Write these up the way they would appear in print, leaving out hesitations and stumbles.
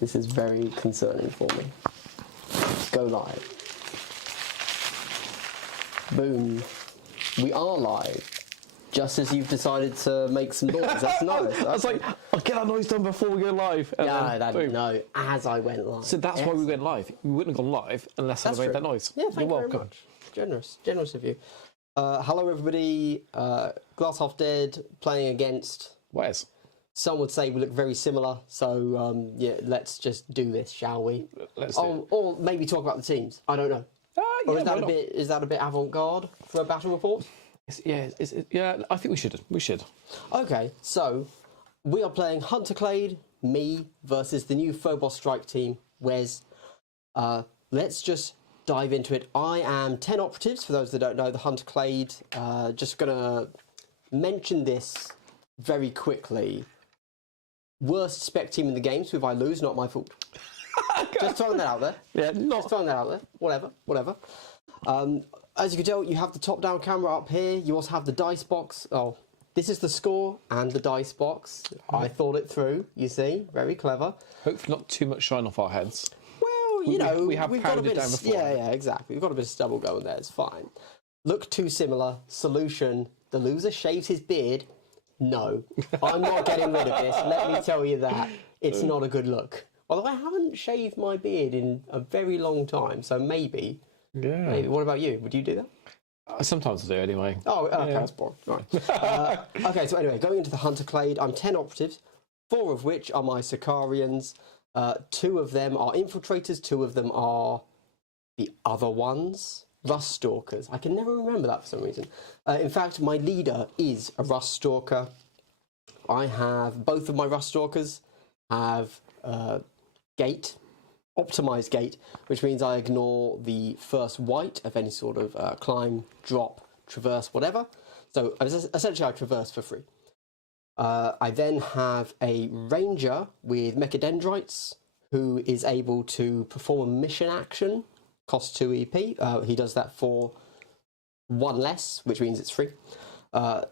This is very concerning for me. Go live. Boom. We are live. Just as you've decided to make some noise. That's nice. I was like, I'll get that noise done before we go live. No, as I went live. So that's why we went live. We wouldn't have gone live unless I made that noise. Yeah, thank you welcome. very much. Generous of you. Hello, everybody. Glass Half Dead playing against... Wes. Some would say we look very similar, so yeah, let's just do this, shall we? Let's do it. Or maybe talk about the teams. I don't know. Or is that a bit avant-garde for a battle report? Yeah, I think we should. We should. Okay, so we are playing Hunter Clade, me, versus the new Phobos strike team, Wes. Let's just dive into it. I am 10 operatives, for those that don't know, the Hunter Clade. Just going to mention this very quickly. Worst spec team in the game, so if I lose, not my fault. Just throwing that out there. Yeah, Just throwing that out there. Whatever. As you can tell, you have the top-down camera up here. You also have the dice box. Oh, this is the score and the dice box. I thought it through, you see. Very clever. Hopefully not too much shine off our heads. Well, you know, we've got a bit of... Yeah, exactly. We've got a bit of stubble going there. It's fine. Look too similar. Solution. The loser shaves his beard. No. I'm not getting rid of this. Let me tell you that. It's not a good look. Although I haven't shaved my beard in a very long time, so maybe... Yeah. Maybe. What about you? Would you do that? Sometimes I do anyway. Oh, okay, that's boring. Right. Okay, so anyway, going into the Hunter Clade, I'm 10 operatives, 4 of which are my Sicarians. 2 of them are infiltrators, 2 of them are the other ones, Rust Stalkers. I can never remember that for some reason. In fact, my leader is a Rust Stalker. I have both of my Rust Stalkers have gate. Optimized gate, which means I ignore the first white of any sort of climb, drop, traverse, whatever. So essentially I traverse for free. I then have a ranger with mechadendrites who is able to perform a mission action, costs 2 EP. He does that for 1 less, which means it's free.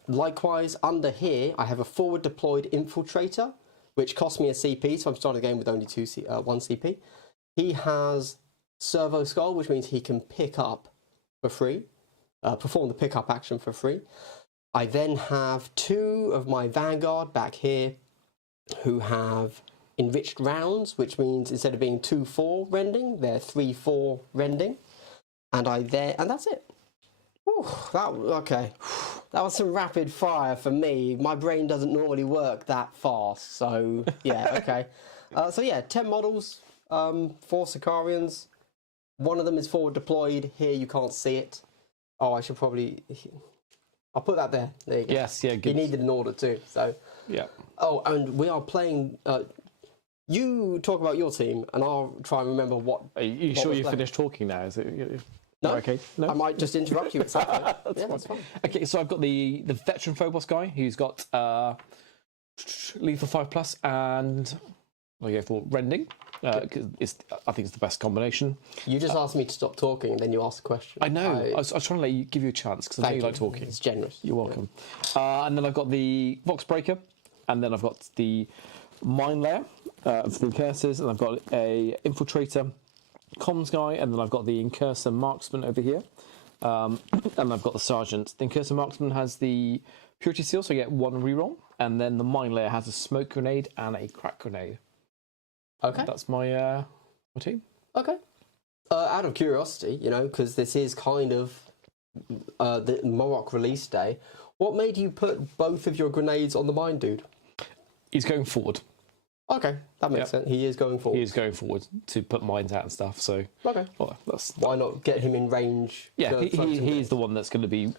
Likewise, under here, I have a forward deployed infiltrator, which costs me a CP, so I'm starting the game with only 1 CP. He has Servo Skull, which means he can pick up for free, perform the pickup action for free. I then have 2 of my Vanguard back here who have enriched rounds, which means instead of being 2-4 rending, they're 3-4 rending. And that's it. Ooh, okay. That was some rapid fire for me. My brain doesn't normally work that fast, so yeah, okay. So yeah, 10 models. 4 Sicarians. 1 of them is forward deployed. Here you can't see it. Oh, I should probably... I'll put that there. There you go. Yes, yeah, good. You needed an order too, so... Yeah. Oh, and we are playing... you talk about your team, and I'll try and remember what... Are you sure you finished talking now? Is it... No, okay. No, I might just interrupt you at some point. That's fine. Okay, so I've got the veteran Phobos guy who's got lethal 5+, and I go for rending. I think it's the best combination. You just asked me to stop talking, and then you asked a question. I know. I was trying to give you a chance because I know you like talking. It's generous. You're welcome. Yeah. And then I've got the Vox Breaker, and then I've got the Mine Layer for the Incursors, and I've got a Infiltrator comms guy, and then I've got the Incursor Marksman over here, and I've got the Sergeant. The Incursor Marksman has the Purity Seal, so I get 1 reroll, and then the Mine Layer has a Smoke Grenade and a Crack Grenade. Okay. That's my team. Okay. Out of curiosity, you know, because this is kind of the Morok release day, what made you put both of your grenades on the mine dude? He's going forward. Okay, that makes sense. He is going forward. He is going forward to put mines out and stuff, so... Okay. Well, why not get him in range? Yeah, he's the one that's going to be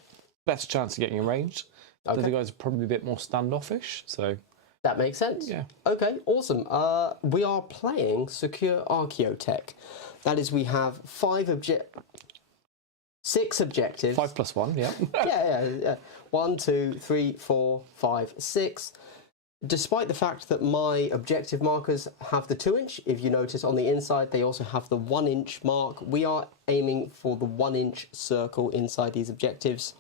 best chance of getting in range. Okay. The other guys are probably a bit more standoffish, so... That makes sense. Yeah. Okay, awesome. We are playing Secure Archaeotech. That is, we have 6 objectives. 5 + 1, yeah. yeah. 1, 2, 3, 4, 5, 6. Despite the fact that my objective markers have the 2-inch, if you notice on the inside they also have the 1-inch mark. We are aiming for the 1-inch circle inside these objectives.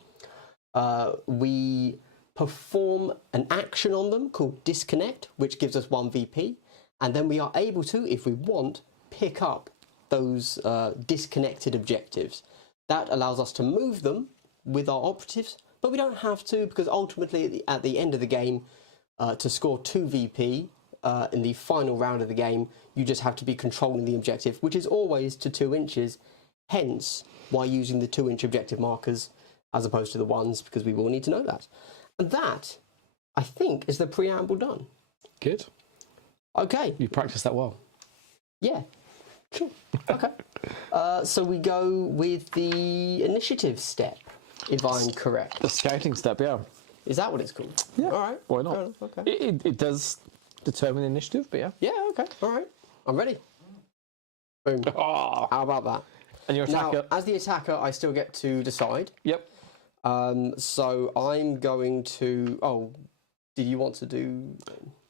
We perform an action on them called Disconnect, which gives us 1 VP, and then we are able to, if we want, pick up those disconnected objectives. That allows us to move them with our operatives, but we don't have to, because ultimately at the end of the game, to score 2 VP in the final round of the game, you just have to be controlling the objective, which is always to 2 inches, hence why using the 2-inch objective markers as opposed to the ones, because we will need to know that. And that, I think, is the preamble done. Good. Okay. You practiced that well. Yeah. Sure. Okay. So we go with the initiative step, if I'm correct. The scouting step, yeah. Is that what it's called? Yeah. All right. Why not? Fair enough, okay. It does determine the initiative, but yeah. Yeah, okay. All right. I'm ready. Boom. Oh. How about that? And your attacker. Now, as the attacker, I still get to decide. Yep. So I'm going to... Oh, do you want to do...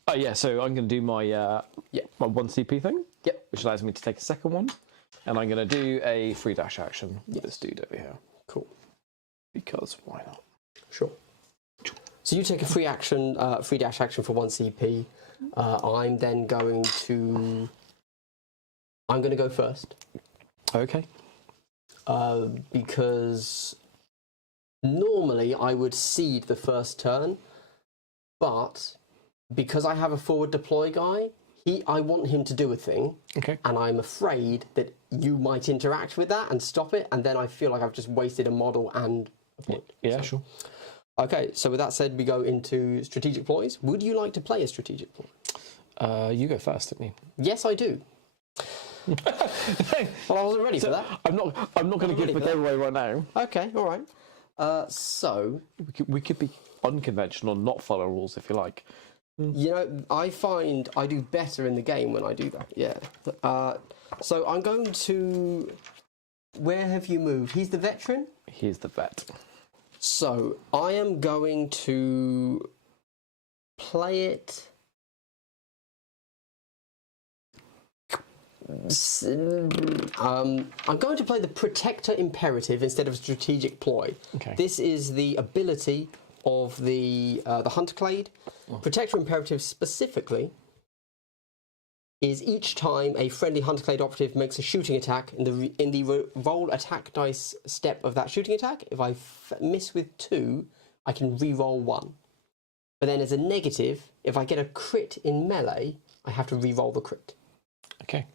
Oh, yeah, so I'm going to do my my 1 CP thing. Yep. Which allows me to take a second one. And I'm going to do a free dash action with this dude over here. Cool. Because why not? Sure. So you take a free dash action for 1 CP. I'm then going to... I'm going to go first. Okay. Because normally I would seed the first turn, but because I have a forward deploy guy, I want him to do a thing, Okay. and I'm afraid that you might interact with that and stop it, and then I feel like I've just wasted a model and a point. Yeah, So- sure. Okay, so with that said, we go into strategic ploys. Would you like to play a strategic ploy? You go first, didn't you? Yes, I do. Well, I wasn't ready for that. I'm not going to give the game away right now. Okay, all right. So, We could be unconventional, not follow rules if you like. you know, I find I do better in the game when I do that, yeah. So I'm going to... Where have you moved? He's the veteran? Here's the vet. So I am going to play it... I'm going to play the Protector Imperative instead of Strategic Ploy. Okay. This is the ability of the Hunter Clade. Protector Imperative specifically is each time a friendly Hunter Clade operative makes a shooting attack in the roll attack dice step of that shooting attack. If I miss with 2, I can re-roll 1. But then as a negative, if I get a crit in melee, I have to re-roll the crit. Okay.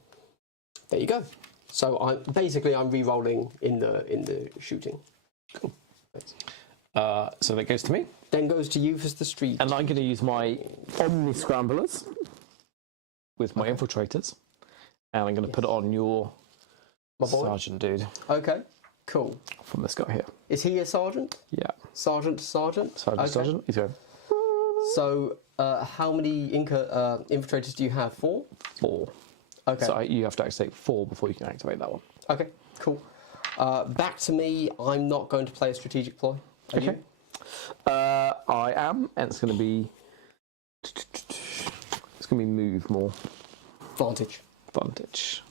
There you go. So I'm re-rolling in the shooting. Cool. So that goes to me. Then goes to you for the street. And I'm going to use my Omni Scramblers with my infiltrators. And I'm going to put it on your My boy. sergeant dude Okay, cool. from this guy here. Is he a sergeant? Yeah. Sergeant to sergeant? Okay. Sergeant. He's going So how many infiltrators do you have? 4? 4. Okay. So you have to activate 4 before you can activate that one. Okay, cool. Back to me. I'm not going to play a strategic ploy. Are Okay. you? I am, and it's going to be... It's going to be move more. Vantage.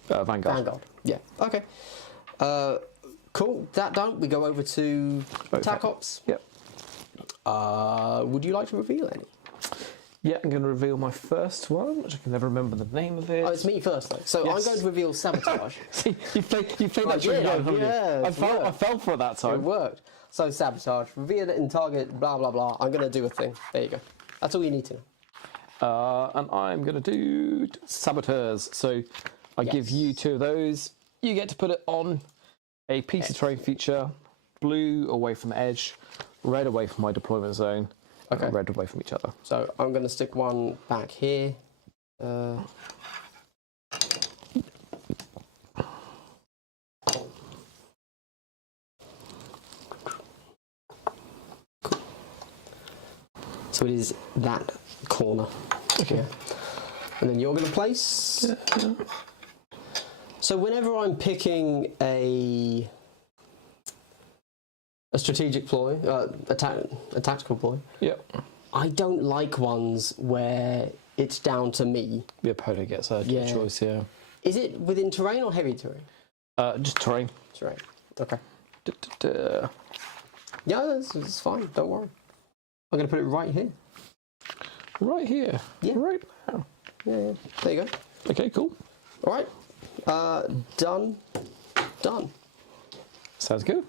Vanguard. Vanguard. Yeah. Okay. Cool. That done. We go over to attack ops. Yep. Would you like to reveal any? Yeah, I'm going to reveal my first one, which I can never remember the name of it. Oh, it's me first, though. So I'm Yes. going to reveal Sabotage. See, you played that did, trick again, haven't you? yeah, I fell for it that It time. worked. So Sabotage. Reveal it in target, blah, blah, blah. I'm going to do a thing. There you go. That's all you need to know. And I'm going to do Saboteurs. So I give you 2 of those. You get to put it on a piece of terrain feature, blue away from the edge, red away from my deployment zone, Okay. and red away from each other. So I'm going to stick one back here. So it is that corner. Okay. Yeah. And then you're going to place. So whenever I'm picking a strategic ploy, a tactical ploy, Yep. I don't like ones where it's down to me. The opponent gets a Yeah. choice here. Is it within terrain or heavy terrain? Just terrain. Terrain. Okay. Da-da-da. Yeah, it's fine. Don't worry. I'm going to put it right here. right here. Yeah. Right now. Yeah. There you go. Okay, cool. All right. Done. Done. Sounds good.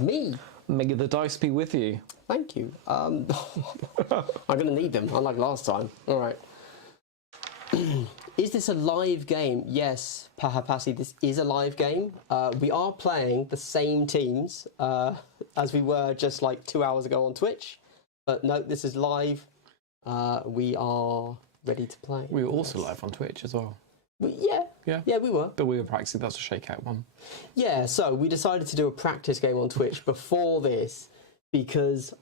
Me. May the dice be with you. Thank you. I'm going to need them, unlike last time. All right. Is this a live game? Yes, Pahapasi, this is a live game. We are playing the same teams as we were just like 2 hours ago on Twitch. But no, this is live. We are ready to play. We were also live on Twitch as well. Yeah, we were. But we were practicing. That's a shakeout one. Yeah, so we decided to do a practice game on Twitch before this because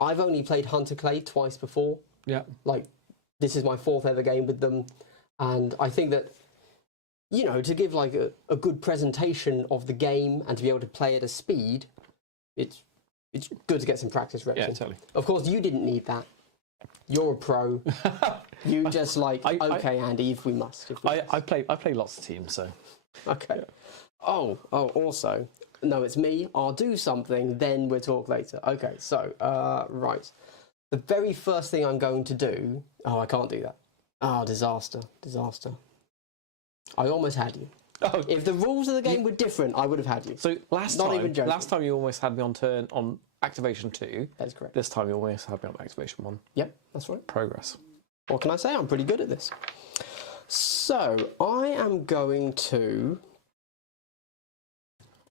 I've only played Hunter Clade twice before. Yeah. Like, this is my 4th ever game with them. And I think that, you know, to give like a good presentation of the game and to be able to play at a speed, it's good to get some practice reps in. Yeah, totally. Of course, you didn't need that. You're a pro. You just like, okay, Andy, if we must. I play lots of teams, so. Okay. Yeah. Oh, also, no, it's me. I'll do something, then we'll talk later. Okay, so, right. The very first thing I'm going to do... Oh, I can't do that. Oh, disaster. I almost had you. Oh. If the rules of the game were different, I would have had you. So last time you almost had me on activation 2. That's correct. This time you almost had me on activation 1. Yep, that's right. Progress. What can I say? I'm pretty good at this. So I am going to...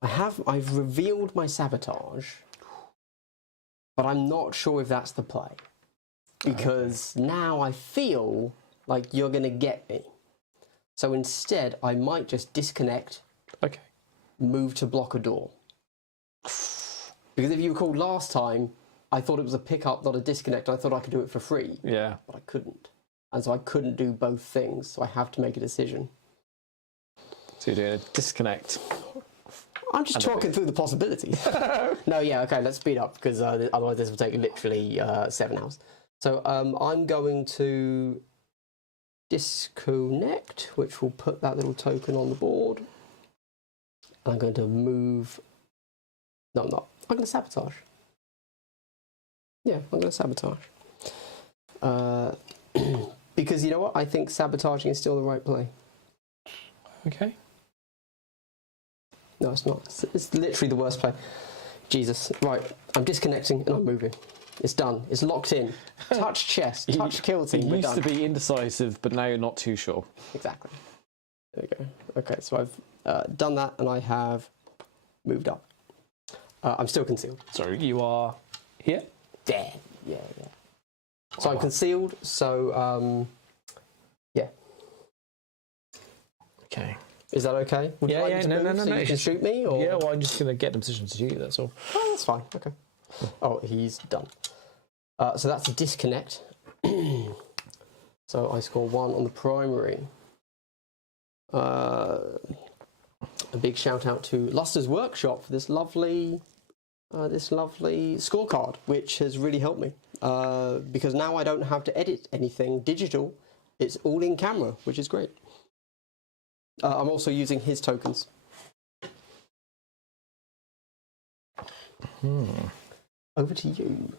I've revealed my Sabotage, but I'm not sure if that's the play. Because now I feel like you're going to get me. So instead, I might just disconnect, Okay. move to block a door. Because if you recall last time, I thought it was a pickup, not a disconnect. I thought I could do it for free. Yeah. But I couldn't. And so I couldn't do both things. So I have to make a decision. So you're doing a disconnect. I'm just talking through the possibilities. No, yeah, okay, let's speed up because otherwise this will take literally 7 hours. So I'm going to disconnect, which will put that little token on the board. And I'm going to move... No, I'm not. I'm going to sabotage. Yeah, I'm going to sabotage. Because you know what? I think sabotaging is still the right play. Okay. No, it's not. It's literally the worst play. Jesus. Right, I'm disconnecting and I'm moving. It's done. It's locked in. Touch chest. Touch kill team. You We're used done. to be indecisive, but now you're not too sure. Exactly. There we go. Okay, so I've done that and I have moved up. I'm still concealed. So you are here? There. Yeah. So I'm concealed, so, yeah. Okay. Is that okay? Would you like me to move no. so you can shoot me? Or? Yeah, well, I'm just going to get in position to shoot you, that's all. Oh, that's fine. Okay. Oh, he's done. So that's a disconnect. So I score 1 on the primary. A big shout out to Luster's Workshop for this lovely scorecard, which has really helped me. Because now I don't have to edit anything digital. It's all in camera, which is great. I'm also using his tokens. Over to you.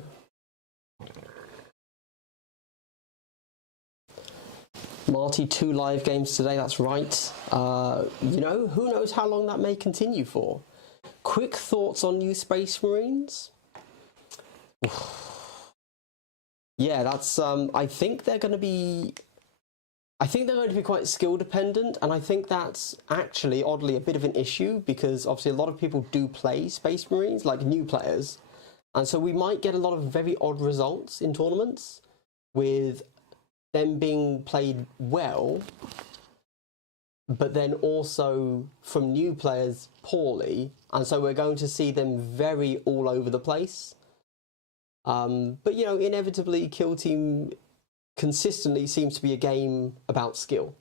Marty, 2 live games today, that's right. You know, who knows how long that may continue for. Quick thoughts on new Space Marines? Yeah, that's, I think they're going to be quite skill dependent, and I think that's actually, oddly, a bit of an issue because obviously a lot of people do play Space Marines, like new players, and so we might get a lot of very odd results in tournaments with them being played well, but then also from new players poorly, and so we're going to see them very all over the place. But, you know, inevitably, Kill Team consistently seems to be a game about skill.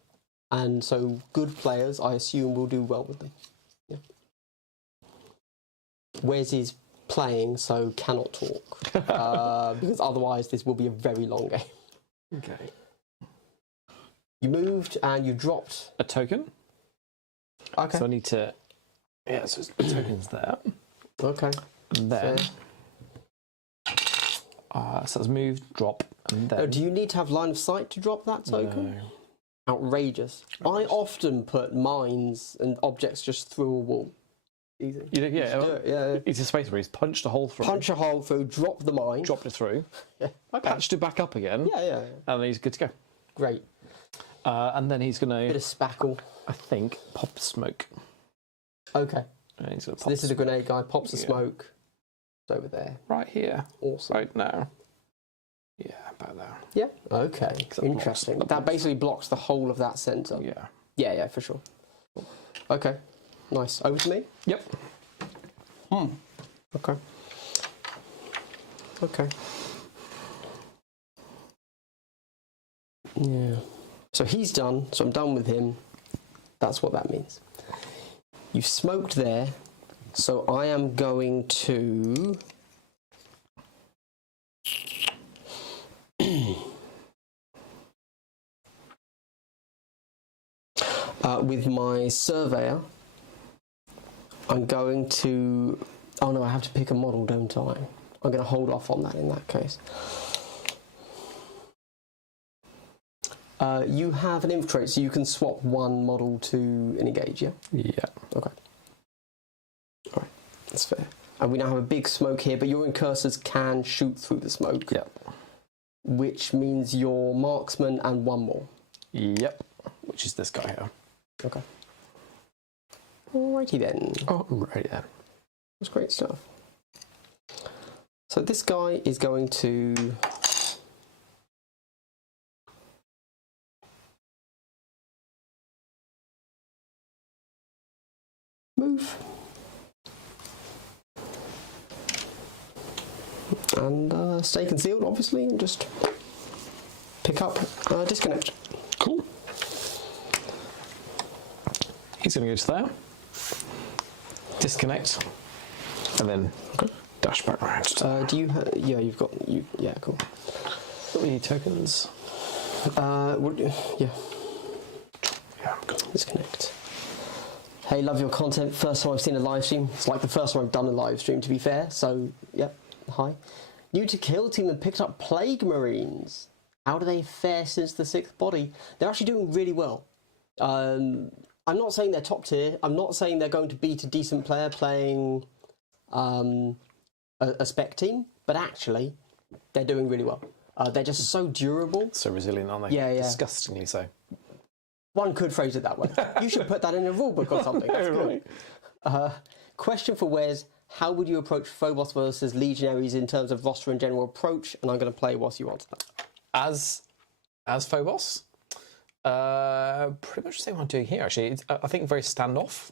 And so good players, I assume, will do well with them. Yeah. Wes is playing, so cannot talk. Because otherwise this will be a very long game. Okay. You moved and you dropped a token. Okay. So I need to... Yeah, so the token's there. Okay. And then... so that's moved, drop, And then, Oh, do you need to have line of sight to drop that token? No. Outrageous. I often put mines and objects just through a wall. Easy. You do, yeah, Do it, yeah. it's a space where he's punched a hole through, Punch a hole through, drop the mine. dropped it through, Yeah. Okay. patched it back up again, Yeah. and then he's good to go. Great. And then he's going Bit to, of spackle. I think, pop smoke. Okay. And he's gonna So pop this is a grenade guy. Pops the Yeah. smoke. It's over there. right here, Awesome. right now. Yeah, about there. Yeah. Okay. blocks- Interesting. that That blocks. basically blocks the whole of that centre. Yeah. Yeah, for sure. Okay. Nice. Over to me? Yep. Okay. Okay. Yeah. So he's done, so I'm done with him. That's what that means. You've smoked there, so I am going to... with my surveyor, I'm going to... Oh no, I have to pick a model, don't I? I'm going to hold off on that in that case. You have an infiltrate, so you can swap one model to an engage, yeah? Yeah. Okay. Alright, that's fair. And we now have a big smoke here, but your incursors can shoot through the smoke. Yep. Which means your marksman and one more. Yep. Which is this guy here. Okay. Alrighty then. Oh, right then. That's great stuff. So this guy is going to... move. And stay concealed, obviously, and just pick up disconnect. Cool. He's going to go to there, disconnect, and then dash back around. Do you? Yeah, you've got you. Yeah, cool. We need tokens. Yeah, Yeah, cool. disconnect. Hey, love your content. First time I've seen a live stream. It's like the first time I've done a live stream, to be fair. So, yep. Hi. New to Kill Team and picked up Plague Marines. How do they fare since the 6th body? They're actually doing really well. I'm not saying they're top tier. I'm not saying they're going to beat a decent player playing a spec team. But actually, they're doing really well. They're just so durable. So resilient, aren't they? Yeah, yeah. Disgustingly so. One could phrase it that way. You should put that in a rulebook or something. That's good. Question for Wes. How would you approach Phobos versus Legionaries in terms of roster and general approach? And I'm going to play whilst you answer that. As Phobos, pretty much the same I'm doing here, actually. I think very standoff.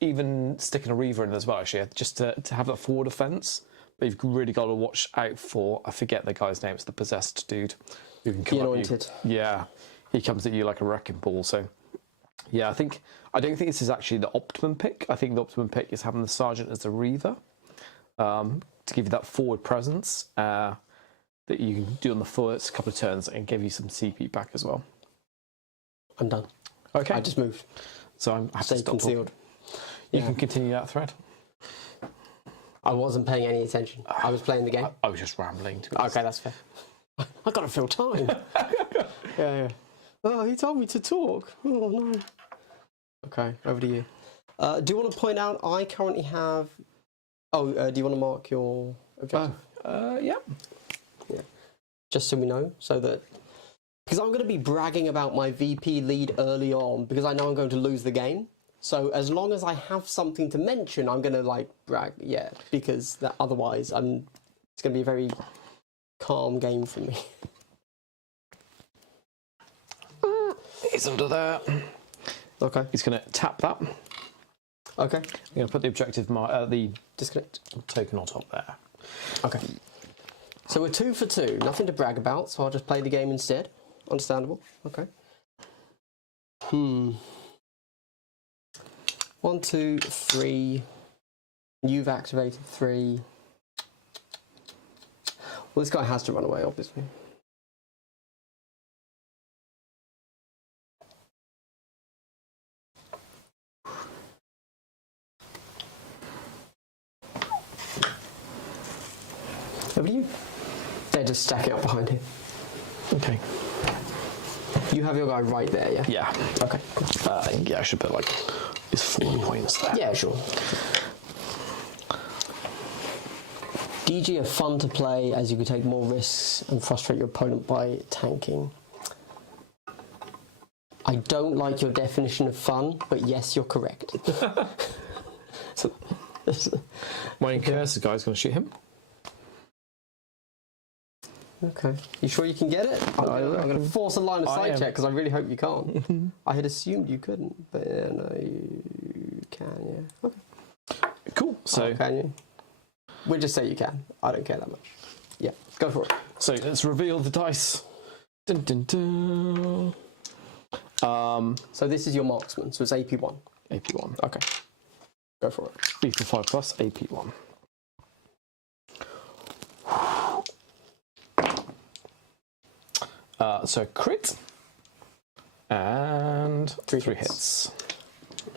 Even sticking a Reaver in as well, actually, just to have that forward offence. But you've really got to watch out for, I forget the guy's name, it's the possessed dude. Who can come The at Anointed. you. Yeah, he comes at you like a wrecking ball. So, yeah, I don't think this is actually the optimum pick. I think the optimum pick is having the Sergeant as a Reaver to give you that forward presence that you can do on the first couple of turns and give you some CP back as well. I'm done. Okay. I just moved. So I have to Stay stop concealed. talking. You can continue that thread. I wasn't paying any attention. I was playing the game. I was just rambling. To be honest. Okay, that's fair. I got to fill time. yeah. Oh, he told me to talk. Oh, no. Okay, over to you. Do you want to point out I currently have... Oh, do you want to mark your objective? Yeah. Yeah. Just so we know, so that... Because I'm going to be bragging about my VP lead early on, because I know I'm going to lose the game. So as long as I have something to mention, I'm going to, like, brag, yeah, because otherwise it's going to be a very calm game for me. He's under there. Okay. He's going to tap that. Okay. I'm going to put the objective, the Disconnect. token on top there. Okay. So we're 2 for 2. Nothing to brag about, so I'll just play the game instead. Understandable. Okay. 1, 2, 3. You've activated 3. Well, this guy has to run away, obviously. Over to you. Dead. just stack it up behind him. Okay. You have your guy right there, yeah? Yeah. Okay. Yeah, I should put like his 4 points there. Yeah, sure. DG are fun to play as you can take more risks and frustrate your opponent by tanking. I don't like your definition of fun, but yes, you're correct. My Incursus guy's going to shoot him. Okay. You sure you can get it? I'm going to force a line of sight check because I really hope you can't. I had assumed you couldn't, but no, you can, yeah. Okay. Cool. So can you? We'll just say you can. I don't care that much. Yeah, go for it. So let's reveal the dice. Dun, dun, dun. So this is your marksman, so it's AP1. AP1. Okay. Go for it. B for 5 plus AP1. So crit and 3 hits.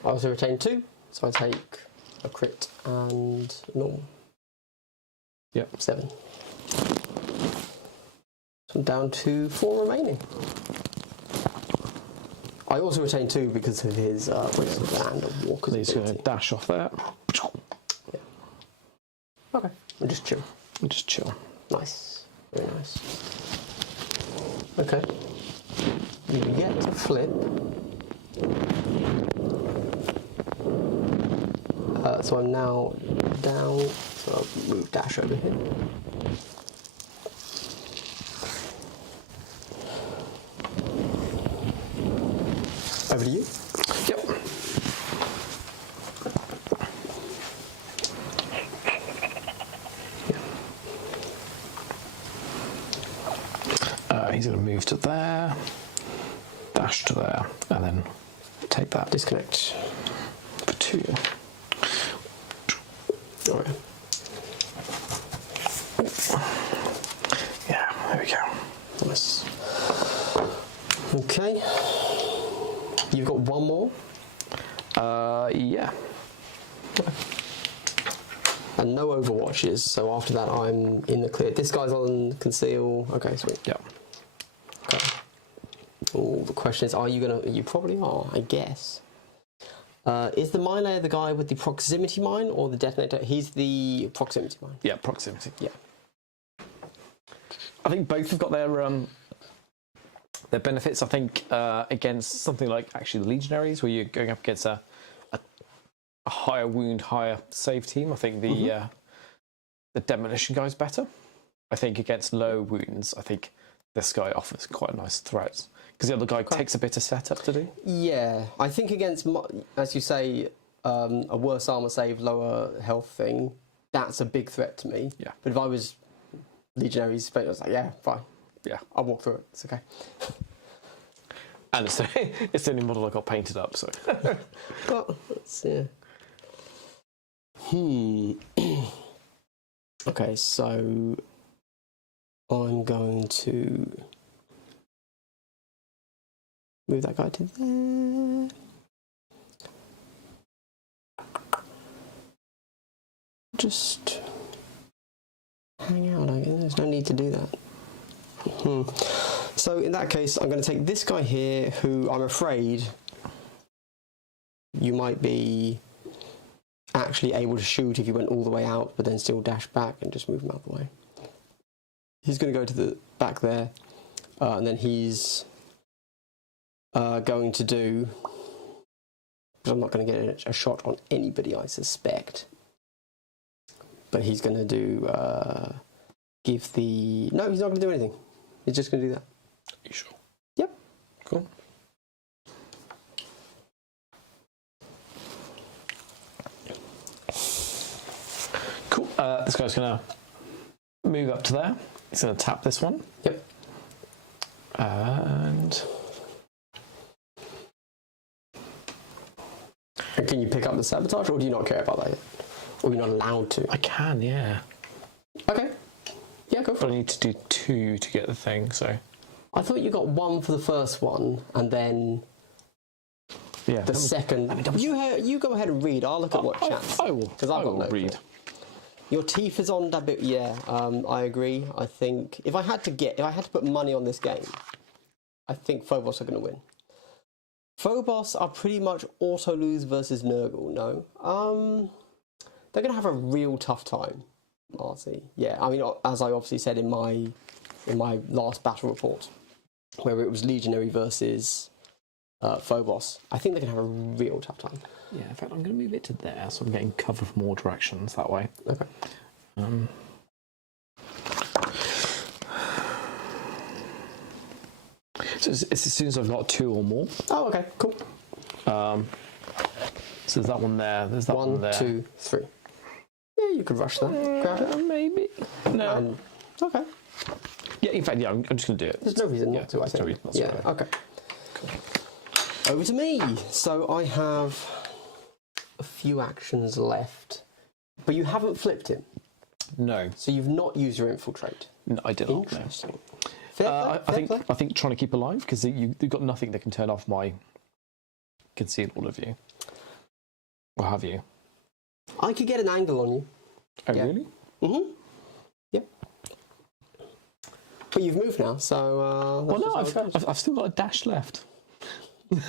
I also retain 2, so I take a crit and normal. Yep. 7. So I'm down to 4 remaining. I also retain 2 because of his land of walker's He's going to dash off there. Yeah. Okay. And just chill. Just chill. Nice. Very nice. Okay. You get to flip. So I'm now down. So I'll move dash over here. Over to you. Yep. He's going to move to there, dash to there, and then take that. Disconnect. For 2. All right. Yeah, there we go. Nice. Okay. You've got one more. Yeah. And no overwatches, so after that I'm in the clear. This guy's on conceal. Okay, sweet. Yeah. Okay. Oh, the question is, are you gonna? You probably are, I guess. Is the mine layer the guy with the proximity mine or the detonator? He's the proximity mine. Yeah, proximity. Yeah. I think both have got their benefits. I think against something like actually the Legionaries, where you're going up against a higher wound, higher save team. I think the demolition guy's better. I think against low wounds, I think this guy offers quite a nice threat because the other guy takes a bit of setup to do. Yeah, I think against, as you say, a worse armor save, lower health thing, that's a big threat to me. Yeah. But if I was Legionaries, I was like, yeah, fine. Yeah, I'll walk through it. It's okay. and it's the only model I got painted up. So. Well, let's see. Okay, so I'm going to move that guy to there. Just hang out, I guess. There's no need to do that. So in that case, I'm going to take this guy here, who I'm afraid you might be actually able to shoot if you went all the way out, but then still dash back and just move him out of the way. He's going to go to the back there, and then he's going to do, because I'm not going to get a shot on anybody, I suspect, but he's going to do, no, he's not going to do anything. He's just going to do that. You sure? Yep. Cool. Cool. This guy's going to move up to there. He's going to tap this one. Yep. And can you pick up the sabotage, or do you not care about that yet? Or you're not allowed to? I can, yeah. Okay. Yeah, go for But it. I need to do 2 to get the thing, so... I thought you got 1 for the first one, and then Yeah. the second... You go ahead and read. I'll look at what chats. I will. Because I've got no read. clue. Your teeth is on that bit. Yeah, I agree. I think if I had to put money on this game, I think Phobos are going to win. Phobos are pretty much auto lose versus Nurgle. No, they're going to have a real tough time. Marty. Yeah, I mean, as I obviously said in my last battle report, where it was Legionary versus Phobos, I think they're going to have a real tough time. Yeah, in fact, I'm going to move it to there, so I'm getting cover from all directions that way. Okay. So it's as soon as I've got 2 or more. Oh, okay, cool. So there's that one there. There's that one there. 1, 2, 3. Yeah, you could rush that. Grab it. Maybe. No. Okay. Yeah, in fact, yeah, I'm just going to do it. There's no reason not to, I think. No reason not to, yeah, okay. Cool. Over to me. So I have a few actions left. But you haven't flipped him. No. So you've not used your infiltrate. No, I did not. Interesting. Fair play, I think trying to keep alive, because you've got nothing that can turn off my conceal all of you. Or have you? I could get an angle on you. Oh, really? Mm-hmm. Yeah. But you've moved now, so... well, no, I've still got a dash left.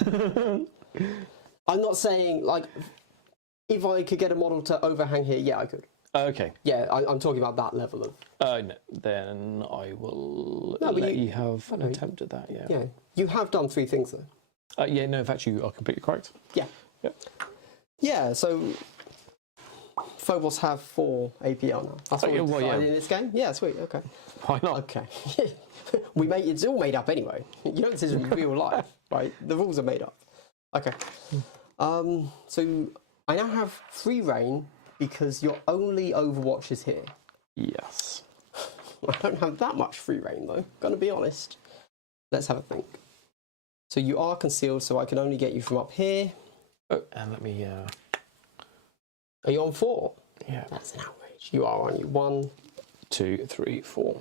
I'm not saying, like, if I could get a model to overhang here, yeah, I could. Okay. Yeah, I'm talking about that level of... No, then I will let you have an attempt at that, yeah. Yeah, you have done 3 things, though. Yeah, no, in fact, you are completely correct. Yeah. Yep. Yeah, so... Phobos have 4 APL now. That's what we've decided in this game? Yeah, sweet, okay. Why not? Okay. It's all made up anyway. You don't see this in real life, right? The rules are made up. Okay. So I now have free reign because your only Overwatch is here. Yes. I don't have that much free reign though, gonna be honest. Let's have a think. So you are concealed, so I can only get you from up here. Oh, and let me... Are you on 4? Yeah. That's an outrage. You are on you. 1, 2, 3, 4.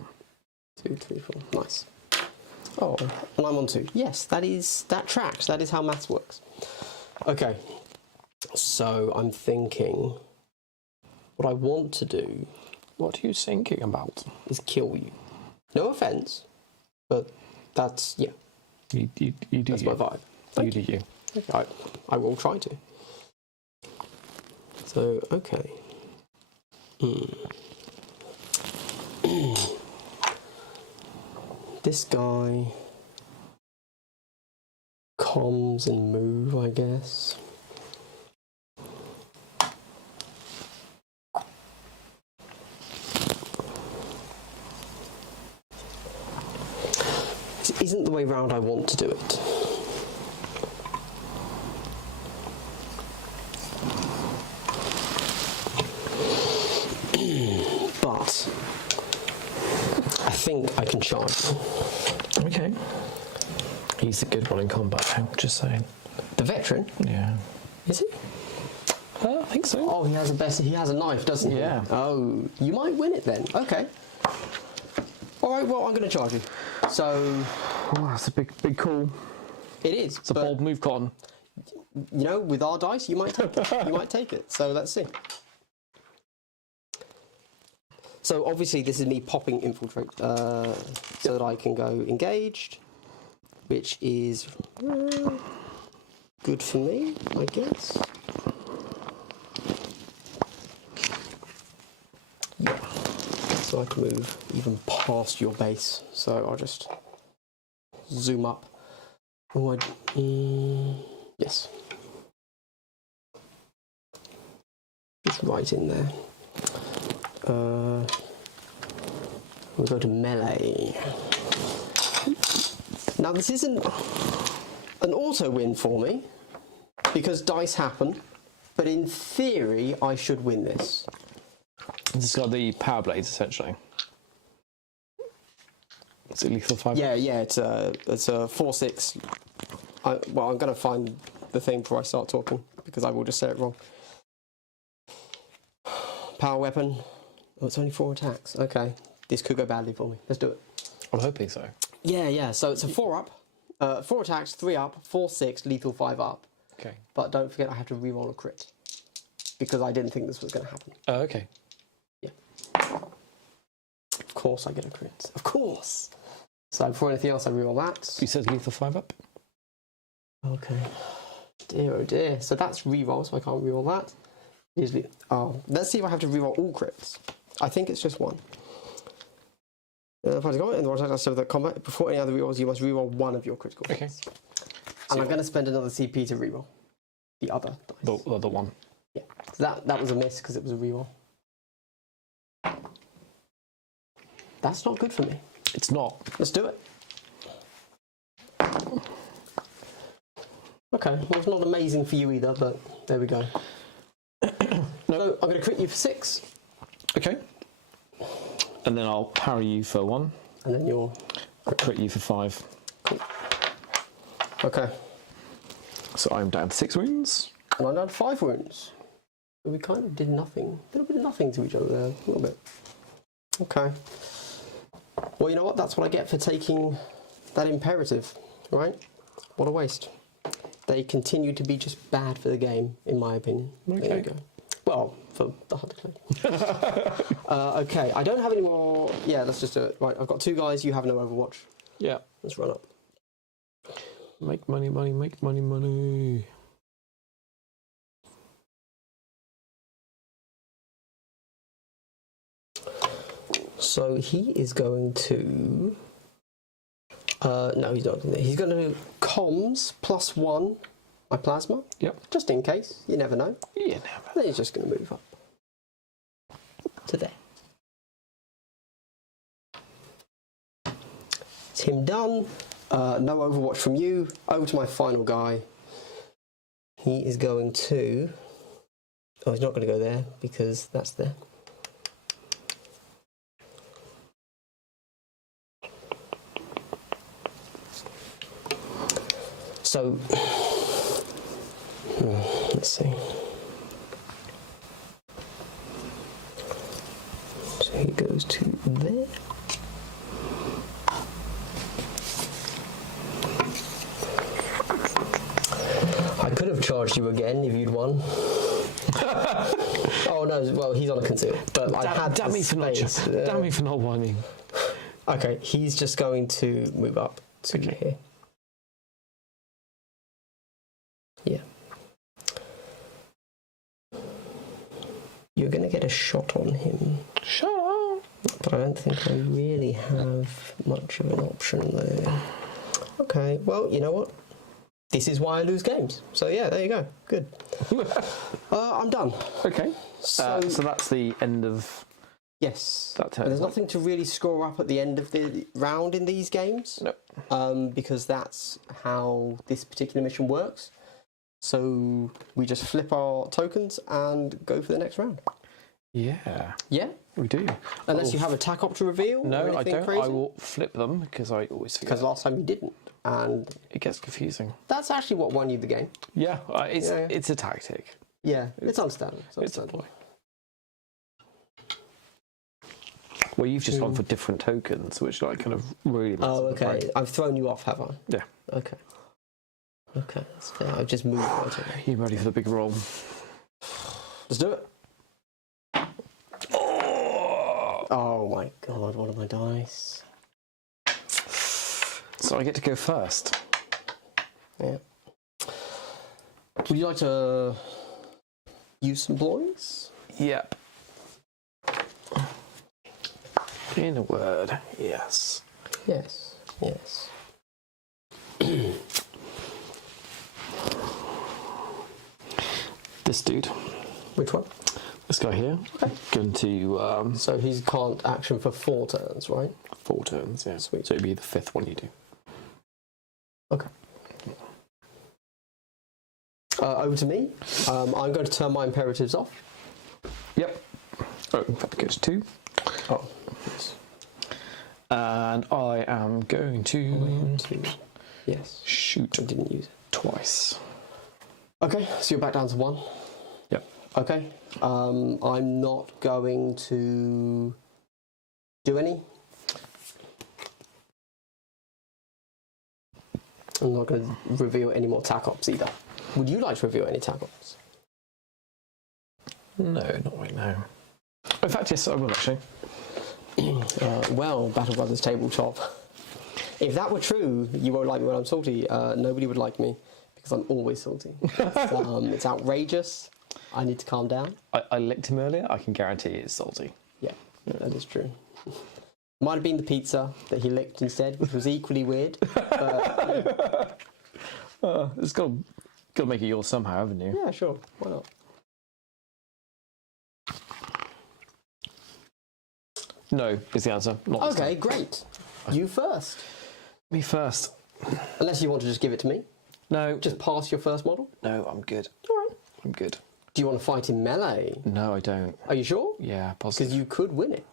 2, 3, 4. Nice. Oh, and I'm on 2. Yes, that tracks. That is how maths works. Okay. So I'm thinking what I want to do. What are you thinking about? Is kill you. No offense, but that's, yeah. You do that's you. my vibe. You do you. I will try to. So, okay. This guy... comms and move, I guess. This isn't the way round I want to do it. But I think I can charge him. Okay. He's a good one in combat, I'm just saying. The veteran? Yeah. Is he? I think so. Oh, he has a knife, doesn't he? Yeah. Oh, you might win it then. Okay. All right, well, I'm going to charge you. So... Oh, that's a big call. It is. It's a bold move, Cotton. You know, with our dice, you might take it. You might take it. So let's see. So obviously this is me popping infiltrate so that I can go engaged, which is good for me, I guess. Yeah. So I can move even past your base. So I'll just zoom up. Oh, yes. Just right in there. We'll go to melee. Now this isn't an auto win for me because dice happen, but in theory I should win this. It's got the power blades essentially. Is it lethal 5? Yeah, it's a 4/6. Well, I'm going to find the thing before I start talking because I will just say it wrong. Power weapon. Oh, it's only 4 attacks. Okay. This could go badly for me. Let's do it. I'm hoping so. Yeah. So it's a 4 up. 4 attacks, 3 up, 4/6, lethal 5 up. Okay. But don't forget I have to reroll a crit. Because I didn't think this was going to happen. Oh, okay. Yeah. Of course I get a crit. Of course! So before anything else, I reroll that. You said lethal 5 up. Okay. Dear, oh dear. So that's reroll, so I can't reroll that. Usually, let's see if I have to reroll all crits. I think it's just one. If I got it in the right side of the combat, before any other rerolls, you must reroll one of your critical hits. Okay. And I'm going to spend another CP to reroll the other dice. The other one. Yeah. So that was a miss because it was a reroll. That's not good for me. It's not. Let's do it. Okay, well, it's not amazing for you either, but there we go. So I'm going to crit you for 6. Okay. And then I'll parry you for 1. And then you'll... I'll crit you for 5. Cool. Okay. So I'm down 6 wounds. And I'm down 5 wounds. So we kind of did nothing. A little bit of nothing to each other there. A little bit. Okay. Well, you know what? That's what I get for taking that imperative, right? What a waste. They continue to be just bad for the game, in my opinion. Okay. There you go. Well, for the Hunter Clade. Okay, I don't have any more... Yeah, let's just do it. Right, I've got 2 guys, you have no Overwatch. Yeah. Let's run up. Make money, money, make money, money. So he is going to... no, he's not. He's going to do comms +1 my plasma. Yep. Just in case. You never know. You never. Then he's just going to move up to there. It's him done. No Overwatch from you. Over to my final guy. He is going to... Oh, he's not going to go there because that's there. So, let's see. So he goes to there. I could have charged you again if you'd won. Oh no, well he's on a conceal. But I had damn me for not winning. Okay, he's just going to move up to here. Yeah. You're going to get a shot on him. Shot! But I don't think I really have much of an option there. Okay, well, you know what? This is why I lose games. So yeah, there you go. Good. I'm done. Okay. So that's the end of... Yes. That turn. There's nothing to really score up at the end of the round in these games. No. Because that's how this particular mission works. So we just flip our tokens and go for the next round. Yeah. Yeah? We do. Unless you have a tac op to reveal? No, or I don't. crazy? I will flip them because I always forget. Because last time you didn't. And it gets confusing. that's actually what won you the game. Yeah, it's a tactic. Yeah, it's understandable. It's a ploy. Well, you've just gone for different tokens, which like kind of really messes Oh, up the okay. brain. I've thrown you off, have I? Yeah. Okay. Okay, that's fair. I've just moved my token. You ready for the big roll? Let's do it. Oh my god, what are my dice? So I get to go first. Yeah. Would you like to use some Ploys? Yep. In a word, yes. Yes, yes. This dude. Which one? This guy here. Okay. Going to... So he can't action for 4 turns, right? 4 turns, yeah. Sweet. So it'd be the 5th one you do. Okay. Over to me. I'm going to turn my imperatives off. Yep. Oh, in fact, it goes 2. Oh, yes. And I am going to... Yes. Shoot. I didn't use it. Twice. Okay, so you're back down to 1. Yep. Okay. I'm not going to do any. I'm not going to reveal any more tac ops either. Would you like to reveal any tac ops? No, not right now. In fact, yes, I will actually. Well, Battle Brothers tabletop. If that were true, you won't like me when I'm salty. Nobody would like me because I'm always salty. It's outrageous. I need to calm down. I licked him earlier. I can guarantee it's salty. Yeah, that is true. Might have been the pizza that he licked instead, which was equally weird. But, yeah. It's got to make it yours somehow, haven't you? Yeah, sure. Why not? No, is the answer. Not this Okay, time. great. You first. Me first. Unless you want to just give it to me. No. Just pass your first model. No, I'm good. All right. I'm good. Do you want to fight in melee? No, I don't. Are you sure? Yeah, positive. Because you could win it.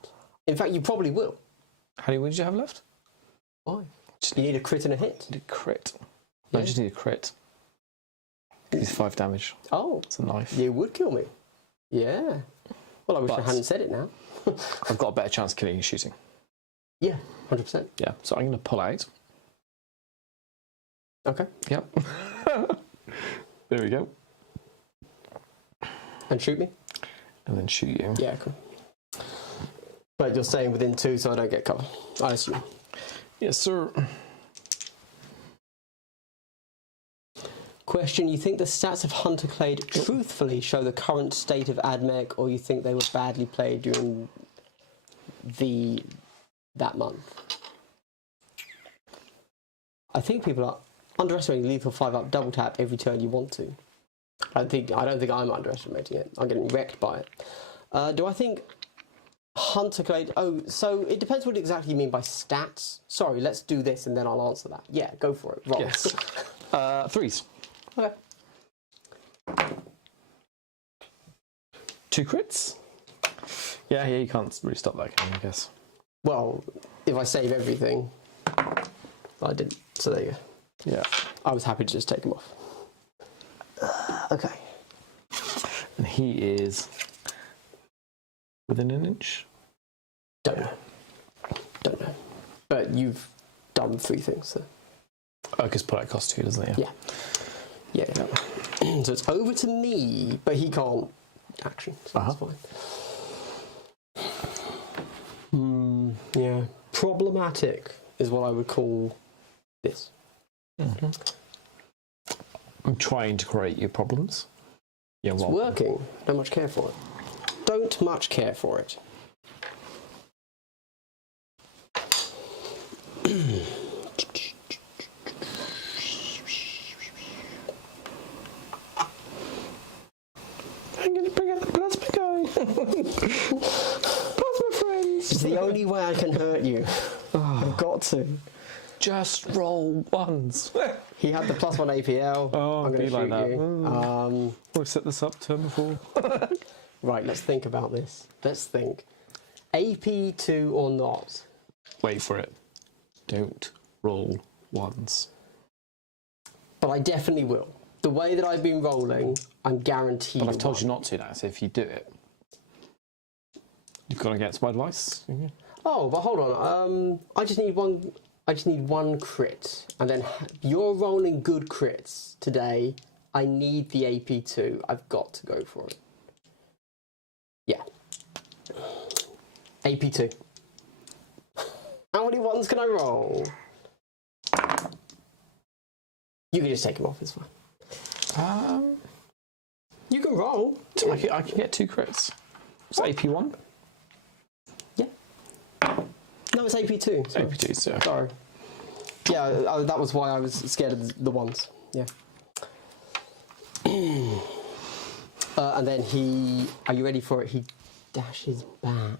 In fact, you probably will. How many wins do you have left? 5. You need a crit and a hit. I need a crit. No, I just need a crit. It's 5 damage. Oh. It's a knife. You would kill me. Yeah. Well, I wish I hadn't said it now. I've got a better chance of killing you shooting. Yeah, 100%. Yeah, so I'm going to pull out. Okay. Yep. There we go. And shoot me? And then shoot you. Yeah, cool. But you're staying within 2 so I don't get cover, I assume. Yes, sir. Question, you think the stats of Hunter Clade truthfully show the current state of AdMech, or you think they were badly played during that month? I think people are underestimating lethal 5-up double tap every turn you want to. I don't think I'm underestimating it. I'm getting wrecked by it. Do I think Hunter Clade... Oh, so it depends what exactly you mean by stats. Sorry, let's do this and then I'll answer that. Yeah, go for it. Roll. Yes. 3s. Okay. 2 crits? Yeah, you can't really stop that, can you, I guess? Well, if I save everything... I didn't, so there you go. Yeah. I was happy to just take him off. Okay. And he is within an inch? Don't know. But you've done 3 things, so... Oh, because pull out costs 2, doesn't it? Yeah. Yeah. So it's over to me, but he can't action, so that's fine. Yeah. Problematic is what I would call this. Mm-hmm. I'm trying to create you problems. Yeah, It's working. Don't much care for it. Don't much care for it. I'm going to bring out the plasma guy. Plasma friends. It's the only way I can hurt you. I've got to. Just roll ones. He had the +1 APL. Oh, I'm going to be like shoot that. you. We'll set this up turn before. Right, let's think about this. Let's think. AP2 or not? Wait for it. Don't roll ones. But I definitely will. The way that I've been rolling, I'm guaranteed. But I've told you not to now, so if you do it, you've gone against my advice. Mm-hmm. Oh, but hold on. I just need one crit, and then you're rolling good crits today. I need the AP2. I've got to go for it. Yeah. AP2. How many ones can I roll? You can just take them off. It's fine. You can roll. I can get 2 crits. It's AP1. Yeah. No, it's AP2. Sorry. AP2, so. Sorry. Yeah, that was why I was scared of the ones. Yeah. And then he... Are you ready for it? He dashes back.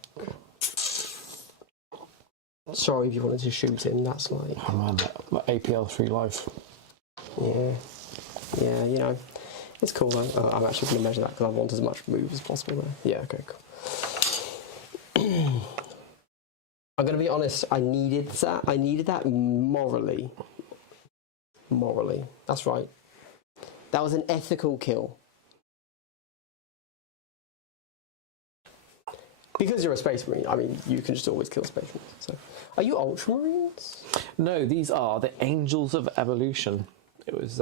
Sorry if you wanted to shoot him. That's like... Oh man, that APL 3 life. Yeah. Yeah, you know. It's cool though. I'm actually going to measure that because I want as much move as possible there. Yeah, okay, cool. I'm going to be honest, I needed that morally. Morally. That's right. That was an ethical kill. Because you're a space marine, I mean, you can just always kill space marines. So, are you ultramarines? No, these are the Angels of Evolution. It was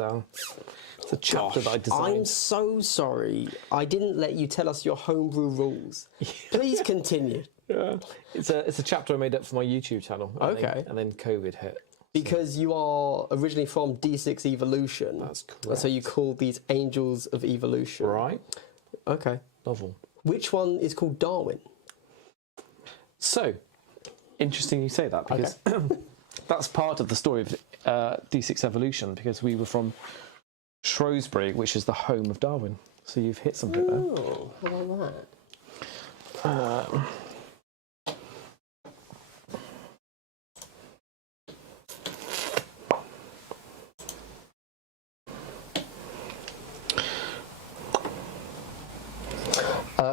the chapter that I designed. I'm so sorry. I didn't let you tell us your homebrew rules. Please continue. Yeah. It's a chapter I made up for my YouTube channel. Okay. And then COVID hit. Because you are originally from D6 Evolution. That's correct. So you call these Angels of Evolution. Right. Okay. Novel. Which one is called Darwin? So, interesting you say that, because that's part of the story of D6 Evolution, because we were from Shrewsbury, which is the home of Darwin. So you've hit something there. Oh, how about that?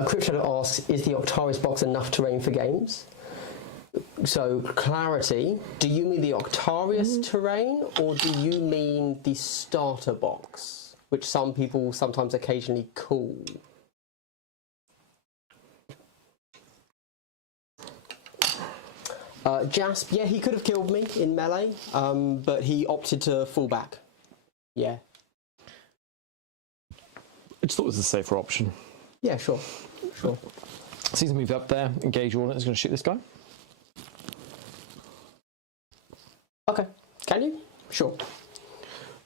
Crypt Shadow asks, is the Octarius box enough terrain for games? So, clarity, do you mean the Octarius terrain, or do you mean the starter box, which some people sometimes occasionally call? Jasp, yeah, he could have killed me in melee, but he opted to fall back. Yeah. I just thought it was a safer option. Yeah, sure. Sure. So he's moved up there, engage all, and he's going to shoot this guy. Okay. Can you? Sure.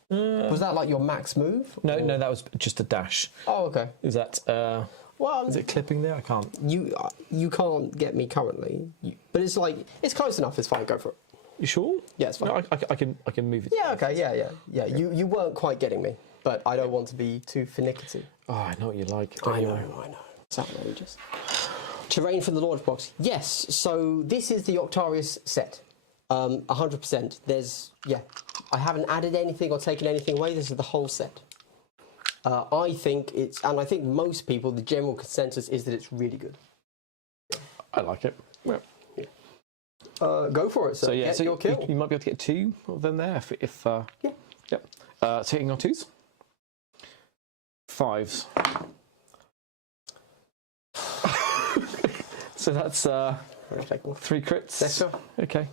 Was that like your max move? No, no, that was just a dash. Oh, okay. Is that, Well, is it clipping there? I can't. you can't get me currently, but it's like it's close enough. It's fine. Go for it. You sure? Yeah, it's fine. No, I can move it. Yeah. Okay. Yeah. You weren't quite getting me, but I don't want to be too finicky. Oh, I know what you like. I know. It's outrageous. Terrain for the launch box. Yes. So this is the Octarius set. 100%. I haven't added anything or taken anything away. This is the whole set. I think and I think most people, the general consensus is that it's really good. I like it. Yeah. Go for it. So yeah, get so your kill. you might be able to get two of them there if yeah. Yep. So hitting on twos. Fives. So that's 3 crits. Yes, sir. Okay.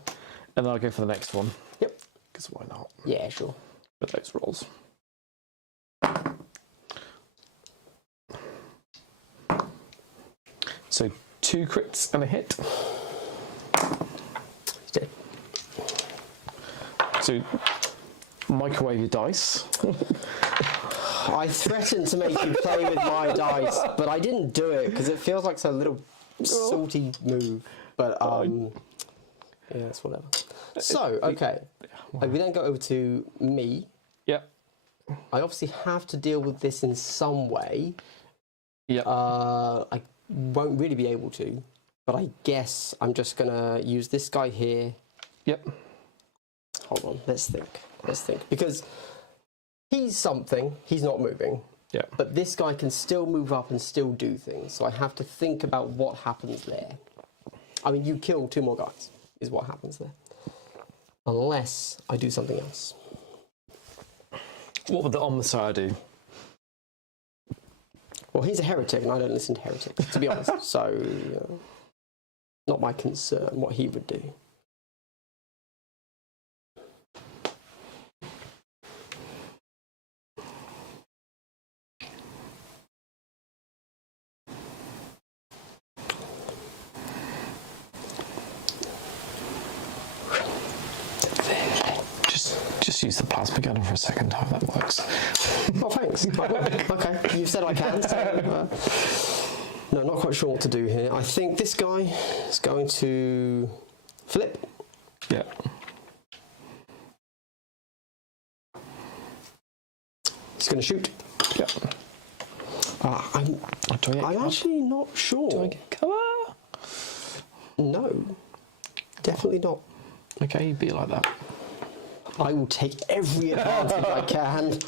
And then I'll go for the next one. Yep. Because why not? Yeah, sure. With those rolls. So 2 crits and a hit. He's dead. So microwave your dice. I threatened to make you play with my dice, but I didn't do it because it feels like a little salty move. But yeah, it's whatever. So okay, we then go over to me. Yep. I obviously have to deal with this in some way. Yep. I won't really be able to, but I guess I'm just gonna use this guy here. Yep. Hold on, let's think. Because he's something, he's not moving. Yeah. But this guy can still move up and still do things, so I have to think about what happens there. I mean, you kill 2 more guys, is what happens there. Unless I do something else. What would the Omnissiah do? Well, he's a heretic, and I don't listen to heretics, to be honest. So, not my concern what he would do. Just use the plasma gun for a second time. That works. Oh, thanks. Okay, you said I can. So, no, not quite sure what to do here. I think this guy is going to flip. Yeah. He's going to shoot. Yeah. I'm actually not sure. Do I get cover? No, definitely not. Okay, you be like that. I will take every advantage I can.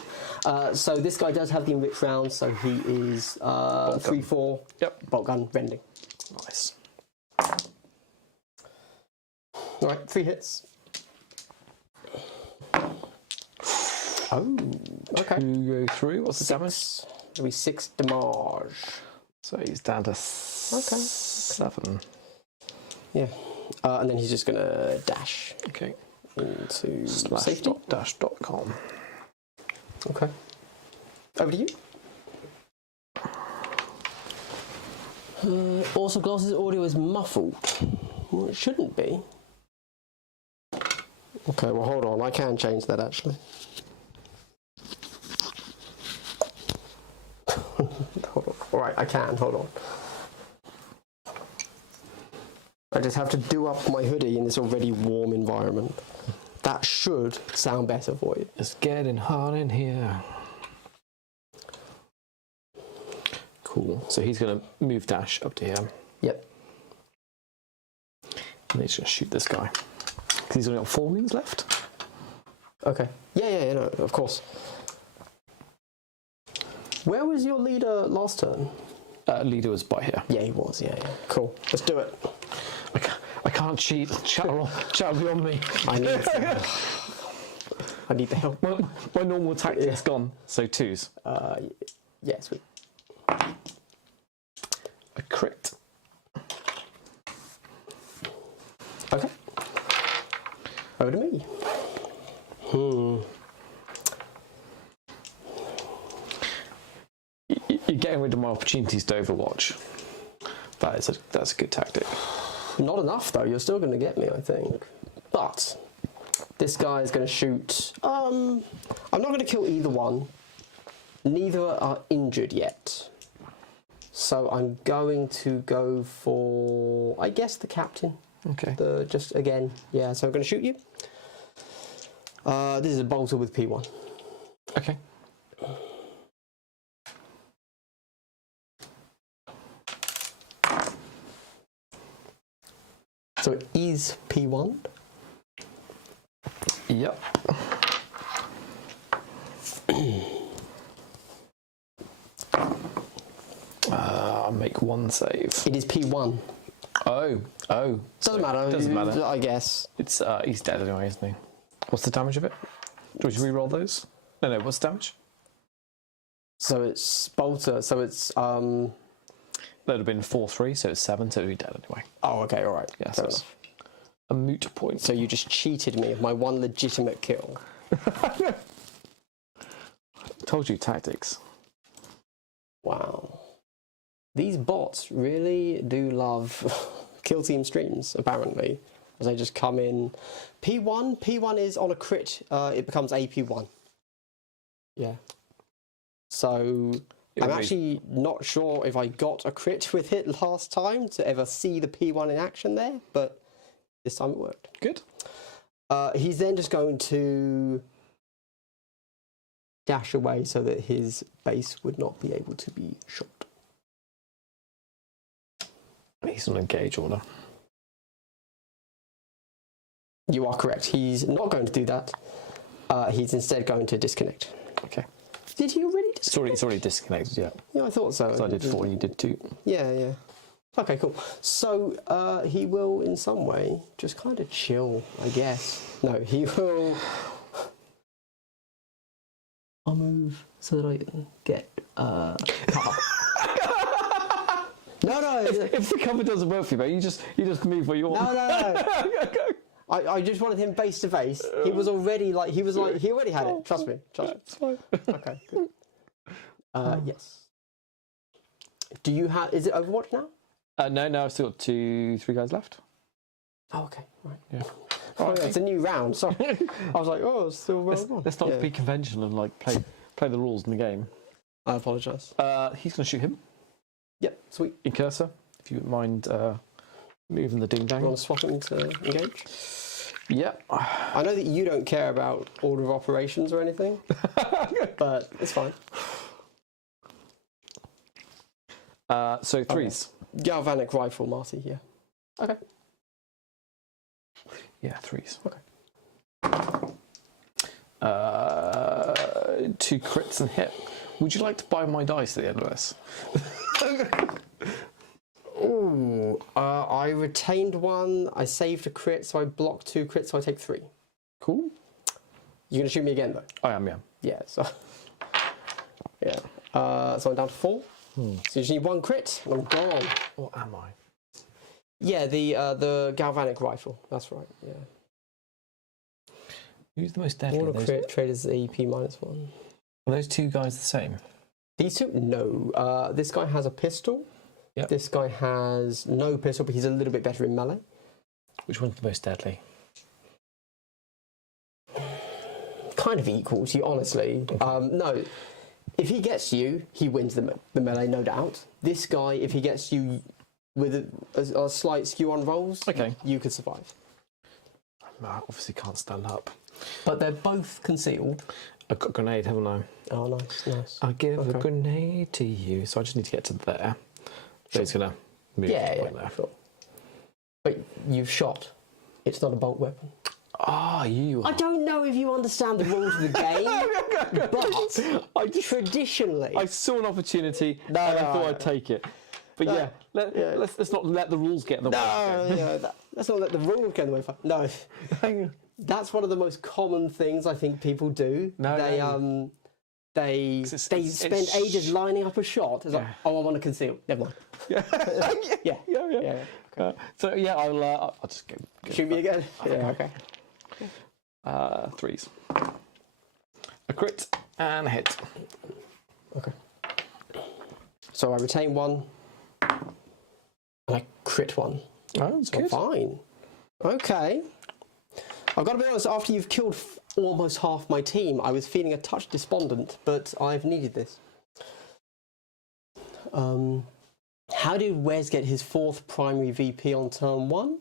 So this guy does have the enriched round, so he is 3/4. Yep. Bolt gun rending. Nice. All right, 3 hits. Oh, okay. 2 go through. What's the damage? It'll be 6 damage. So he's down to 7. Yeah. And then he's just going to dash Okay. into safety. /dash.com. Okay. over to you. Also, Gloss's audio is muffled. Well, it shouldn't be. Okay, well, hold on. I can change that, actually. Hold on. All right, I can. Hold on. I just have to do up my hoodie in this already warm environment. That should sound better for you. It's getting hot in here. Cool. So he's going to move Dash up to here. Yep. And he's going to shoot this guy. Because he's only got 4 wounds left. Okay. Yeah, no, of course. Where was your leader last turn? Leader was by here. Yeah, he was. Yeah. Cool. Let's do it. I can't cheat. Chat be on me. I need the help. My normal tactic's gone. So 2s. Yeah, sweet. A crit. Okay. Over to me. You're getting rid of my opportunities to Overwatch. That's a good tactic. Not enough though. You're still going to get me, I think. But this guy is going to shoot. I'm not going to kill either one. Neither are injured yet. So I'm going to go for, I guess, the captain. Okay. Just again, yeah. So I'm going to shoot you. This is a bolter with P1. Okay. So it is P1. Yep. Make 1 save. It is P1. Oh. Doesn't matter. Doesn't matter. I guess. It's he's dead anyway, isn't he? What's the damage of it? Do we re-roll those? No. What's the damage? So it's bolter. So it's That would have been 4/3, so it's 7, so he'd be dead anyway. Oh, okay, all right. Yeah, Fair so it's enough. a moot point. So you just cheated me of my one legitimate kill. Told you tactics. Wow. These bots really do love kill team streams, apparently. As they just come in. P1 is on a crit, it becomes AP1. Yeah. So I'm actually not sure if I got a crit with it last time to ever see the P1 in action there, but this time it worked. Good. He's then just going to dash away so that his base would not be able to be shot. He's on engage order. You are correct. He's not going to do that. He's instead going to disconnect. Okay. Did he already disconnect? It's already disconnected, yeah. Yeah, I thought so. So I did 4 and you did 2. Yeah. Okay, cool. So he will, in some way, just kind of chill, I guess. No, he will... I'll move so that I can get... No. If the cover doesn't work for you, mate, you just move where you want. No. I just wanted him face to face. He was already he already had it. Trust me. It's fine. Okay, good. Yes. Do you have, is it Overwatch now? No, I've still got 3 guys left. Oh, okay, right. Yeah. Oh, yeah, it's a new round, sorry. I was like, oh, it's still well on. Let's not be conventional and play the rules in the game. I apologise. He's going to shoot him. Yep, sweet. In cursor, if you wouldn't mind moving the ding dang. You want to swap him to engage? Yeah. I know that you don't care about order of operations or anything, but it's fine. So 3s. Okay. Galvanic rifle, Marty, yeah. Okay. Yeah, 3s. Okay. 2 crits and hit. Would you like to buy my dice at the end of this? Ooh, I retained 1, I saved a crit, so I blocked 2 crits, so I take 3. Cool. You're going to shoot me again, though? I am, yeah. Yeah, so... Yeah. So I'm down to 4. So you just need 1 crit, and I'm gone. Or am I? Yeah, the galvanic rifle. That's right, yeah. Who's the most deadly? Auto crit, trade is EP -1. Are those 2 guys the same? These two? No. This guy has a pistol. Yep. This guy has no pistol, but he's a little bit better in melee. Which one's the most deadly? Kind of equals you, honestly. Okay. No. If he gets you, he wins the melee, no doubt. This guy, if he gets you with a slight skew on rolls, Okay. you could survive. I obviously can't stand up. But they're both concealed. I've got a grenade, haven't I? Oh, nice, nice. I'll give a grenade to you. So I just need to get to there. So he's going to move to the point there. Sure. But you've shot. It's not a bolt weapon. Ah, you. I don't know if you understand the rules of the game, but traditionally... I saw an opportunity and I thought I'd take it. But let's not let the rules get in the way. Let's not let the rules get in the way. No. That's one of the most common things I think people do. They spend ages lining up a shot. It's like, oh, I want to conceal. Never mind. Yeah. Yeah. Okay. So yeah, I'll just go. Shoot me again. Yeah. Okay. Threes. A crit and a hit. Okay. So I retain one, and I crit one. Oh, that's good. Fine. Okay. I've got to be honest, after you've killed almost half my team, I was feeling a touch despondent, but I've needed this. How did Wes get his 4th primary VP on turn 1?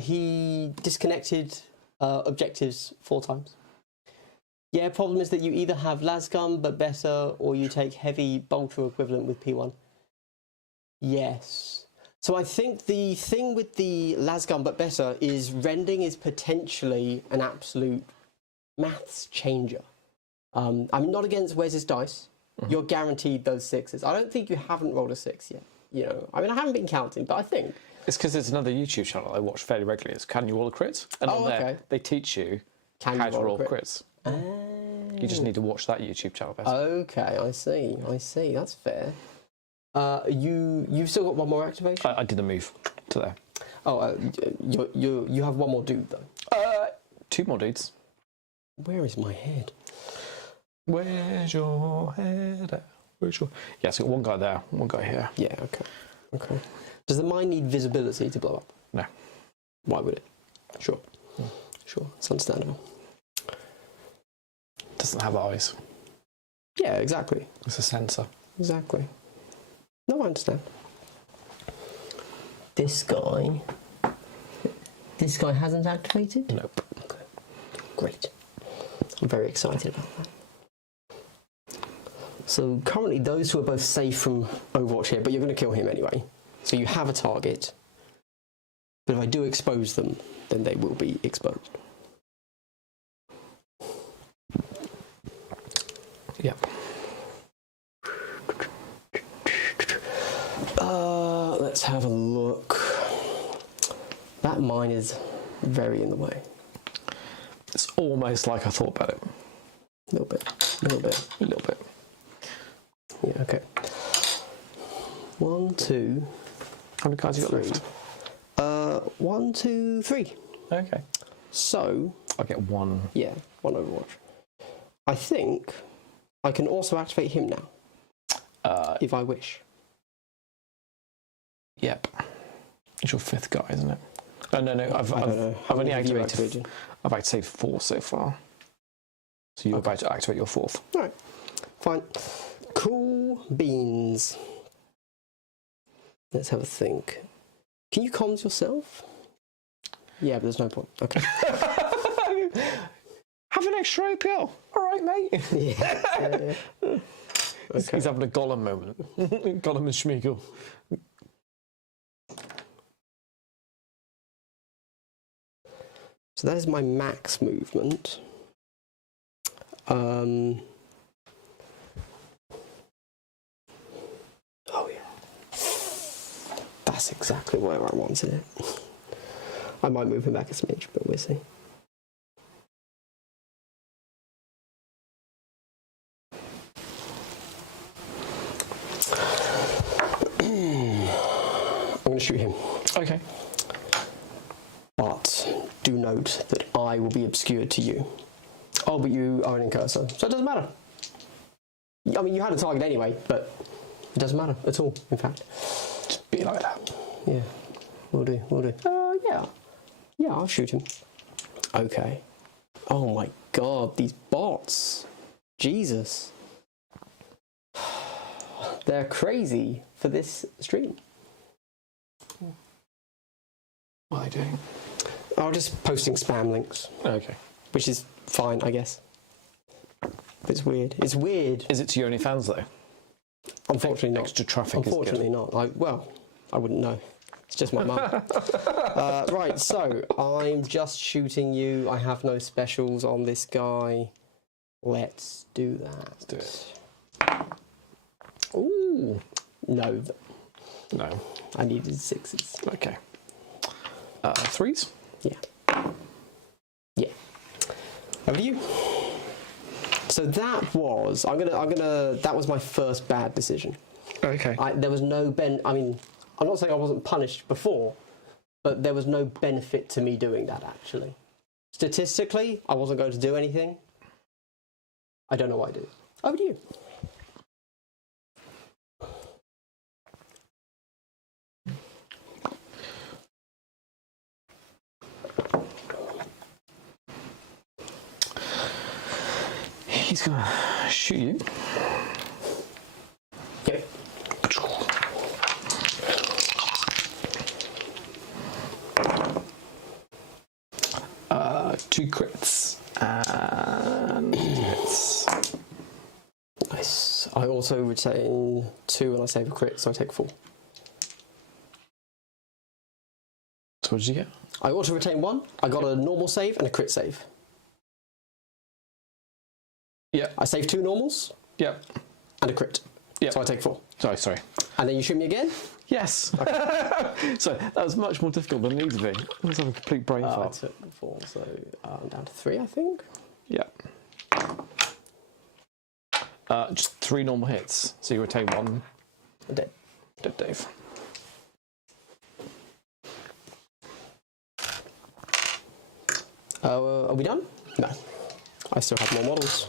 He disconnected objectives 4 times. Yeah, problem is that you either have lasgun but better, or you take heavy bolter equivalent with P1. Yes. So I think the thing with the lasgun but better is rending is potentially an absolute maths changer. I'm not against Wes's dice. You're guaranteed those 6s. I don't think you haven't rolled a 6 yet. You know, I mean, I haven't been counting, but I think it's because there's another YouTube channel I watch fairly regularly. It's Can You Roll a Crit? And on there, they teach you how to roll crits. You just need to watch that YouTube channel. Basically. Okay, I see. That's fair. You've still got one more activation? I did a move to there. Oh, you have one more dude though. 2 more dudes. Where is my head? Where's your head at? Where's your... Yeah, so one guy there, one guy here. Yeah, okay. Does the mine need visibility to blow up? No. Why would it? Sure. Sure, it's understandable. Doesn't have eyes. Yeah, exactly. It's a sensor. Exactly. No, I understand. This guy hasn't activated? Nope. Okay. Great. I'm very excited about that. So currently those two are both safe from Overwatch here, but you're going to kill him anyway. So you have a target. But if I do expose them, then they will be exposed. Yeah. Let's have a look. That mine is very in the way. It's almost like I thought about it. A little bit. Yeah, okay. 1, 2. How many cards you got left? 1, 2, 3. Okay. So I'll get 1. Yeah, 1 Overwatch. I think I can also activate him now. If I wish. Yep. It's your 5th guy, isn't it? No. I've only activated. I've activated 4 so far. So you're about to activate your 4th. All right. Fine. Cool beans. Let's have a think. Can you comms yourself? Yeah, but there's no point. Okay. Have an extra APL. All right, mate. Yeah. Okay. He's having a Gollum moment. Gollum and Schmeagol. So that is my max movement. Oh yeah. That's exactly where I wanted it. I might move him back a smidge, but we'll see. I'm going to shoot him. Okay. But do note that I will be obscured to you. Oh, but you are an incursor, so it doesn't matter. I mean, you had a target anyway, but it doesn't matter at all, in fact. Just be like that. Yeah, we'll do. Yeah. Yeah, I'll shoot him. Okay. Oh my god, these bots. Jesus. They're crazy for this stream. What are they doing? I'm just posting spam links, Okay. which is fine, I guess. But it's weird. It's weird. Is it to your OnlyFans though? Unfortunately not. Extra traffic. Unfortunately not. I wouldn't know. It's just my mum. Right, so I'm just shooting you. I have no specials on this guy. Let's do that. Let's do it. Ooh. No. No. I needed 6s. Okay. 3s? Yeah. Yeah. Over to you. So that was that was my first bad decision. Okay. There was no I mean, I'm not saying I wasn't punished before, but there was no benefit to me doing that, actually. Statistically, I wasn't going to do anything. I don't know why I did. Over to you. He's gonna shoot you. Yep. 2 crits and hits. Nice. I also retain 2 and I save a crit, so I take 4. So what did you get? I also retain 1. I got a normal save and a crit save. Yeah. I save 2 normals Yep. and a crit. Yep. So I take 4. Sorry. And then you shoot me again? Yes. Okay. So that was much more difficult than it needed to be. Let's have a complete brain I fart. took 4, so I'm down to 3, I think. Yeah. Just 3 normal hits. So you retain 1. I'm dead. Dead Dave. Are we done? No. I still have more models.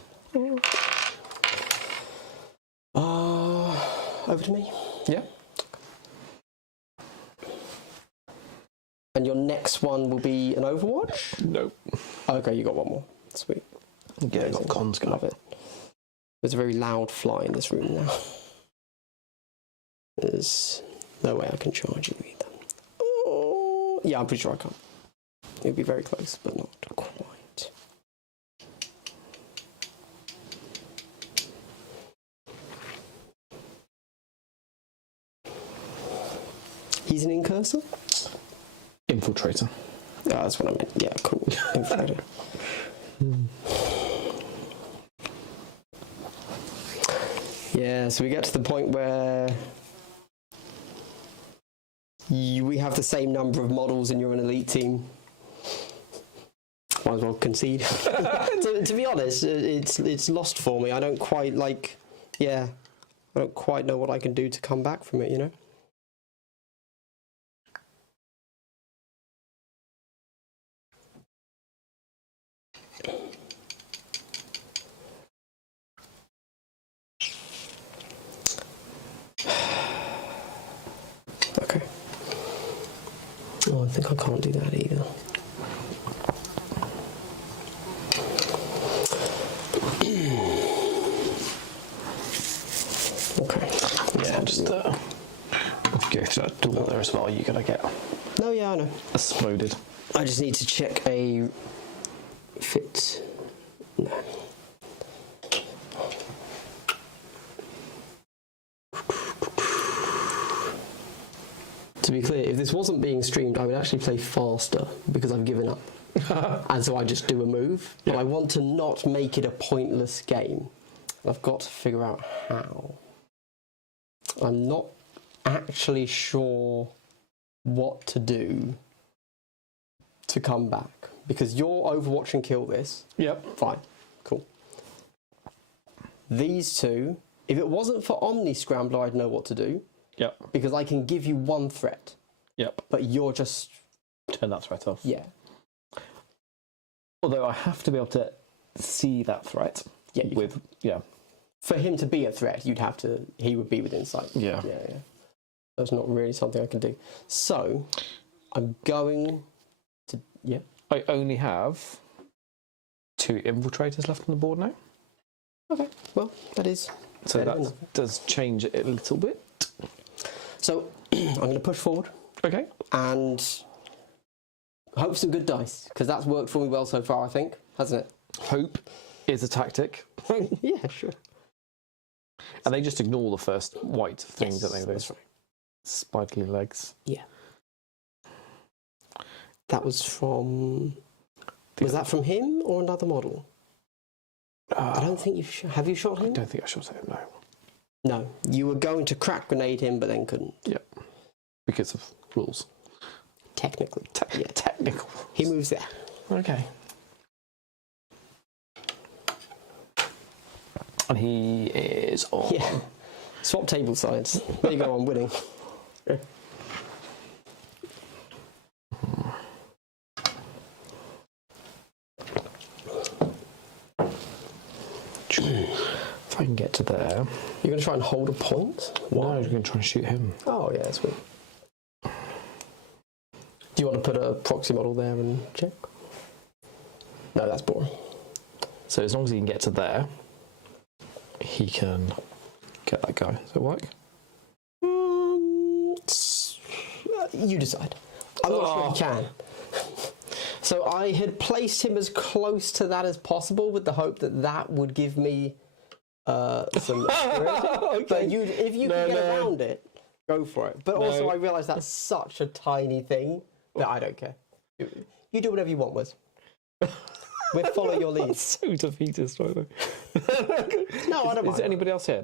Over to me. Yeah. And your next one will be an Overwatch? Nope. Okay, you got one more. Sweet. Yeah, got cons going. Love it. There's a very loud fly in this room now. There's no way I can charge you either. Oh, yeah, I'm pretty sure I can't. It'll be very close, but not quite. He's an incursor? Infiltrator. Oh, that's what I meant. Yeah, cool. Infiltrator. Yeah, so we get to the point where we have the same number of models and you're an elite team. Might as well concede. to be honest, it's lost for me. I don't quite I don't quite know what I can do to come back from it, you know? Okay. Oh, I think I can't do that either. Okay. Yeah, just if you go through that door there as well, you're gonna get No, yeah, I know. exploded. I just need to check a fit. No. To be clear, if this wasn't being streamed, I would actually play faster because I've given up. And so I just do a move. But I want to not make it a pointless game. I've got to figure out how. I'm not actually sure what to do to come back. Because you're Overwatch and kill this. Yep. Fine. Cool. These two, if it wasn't for Omni Scrambler, I'd know what to do. Yep. Because I can give you one threat. Yep. But you're just... Turn that threat off. Yeah. Although I have to be able to see that threat. Yeah. With, yeah. For him to be a threat, he would be within sight. Yeah. Yeah. That's not really something I can do. So, I'm going to... Yeah. I only have 2 infiltrators left on the board now. Okay, well, that is... So that does change it a little bit. So, I'm going to push forward. Okay. And hope for some good dice, because that's worked for me well so far, I think, hasn't it? Hope is a tactic. Yeah, sure. And they just ignore the first white thing, Yes, don't they? that's Those right. spikely legs. Yeah. That was from... Was that from him or another model? I don't think you've... Have you shot him? I don't think I shot him, no. No. You were going to crack grenade him, but then couldn't. Yep. Because of rules. Technically. Yeah. Technical. He moves there. Okay. And he is on... Yeah. Swap table sides. There you go, I'm winning. If I can get to there... You're going to try and hold a point? No, I was going to try and shoot him. Oh, yeah, that's weird. Do you want to put a proxy model there and check? No, that's boring. So as long as he can get to there, he can get that guy. Does it work? You decide. I'm not sure he can. So I had placed him as close to that as possible with the hope that that would give me some experience. Okay. But if you can get around it, go for it. But also I realise that's such a tiny thing that I don't care. You do whatever you want, Wes. We'll follow your lead. So defeatist, right there. No, I don't mind. Is there anybody else here?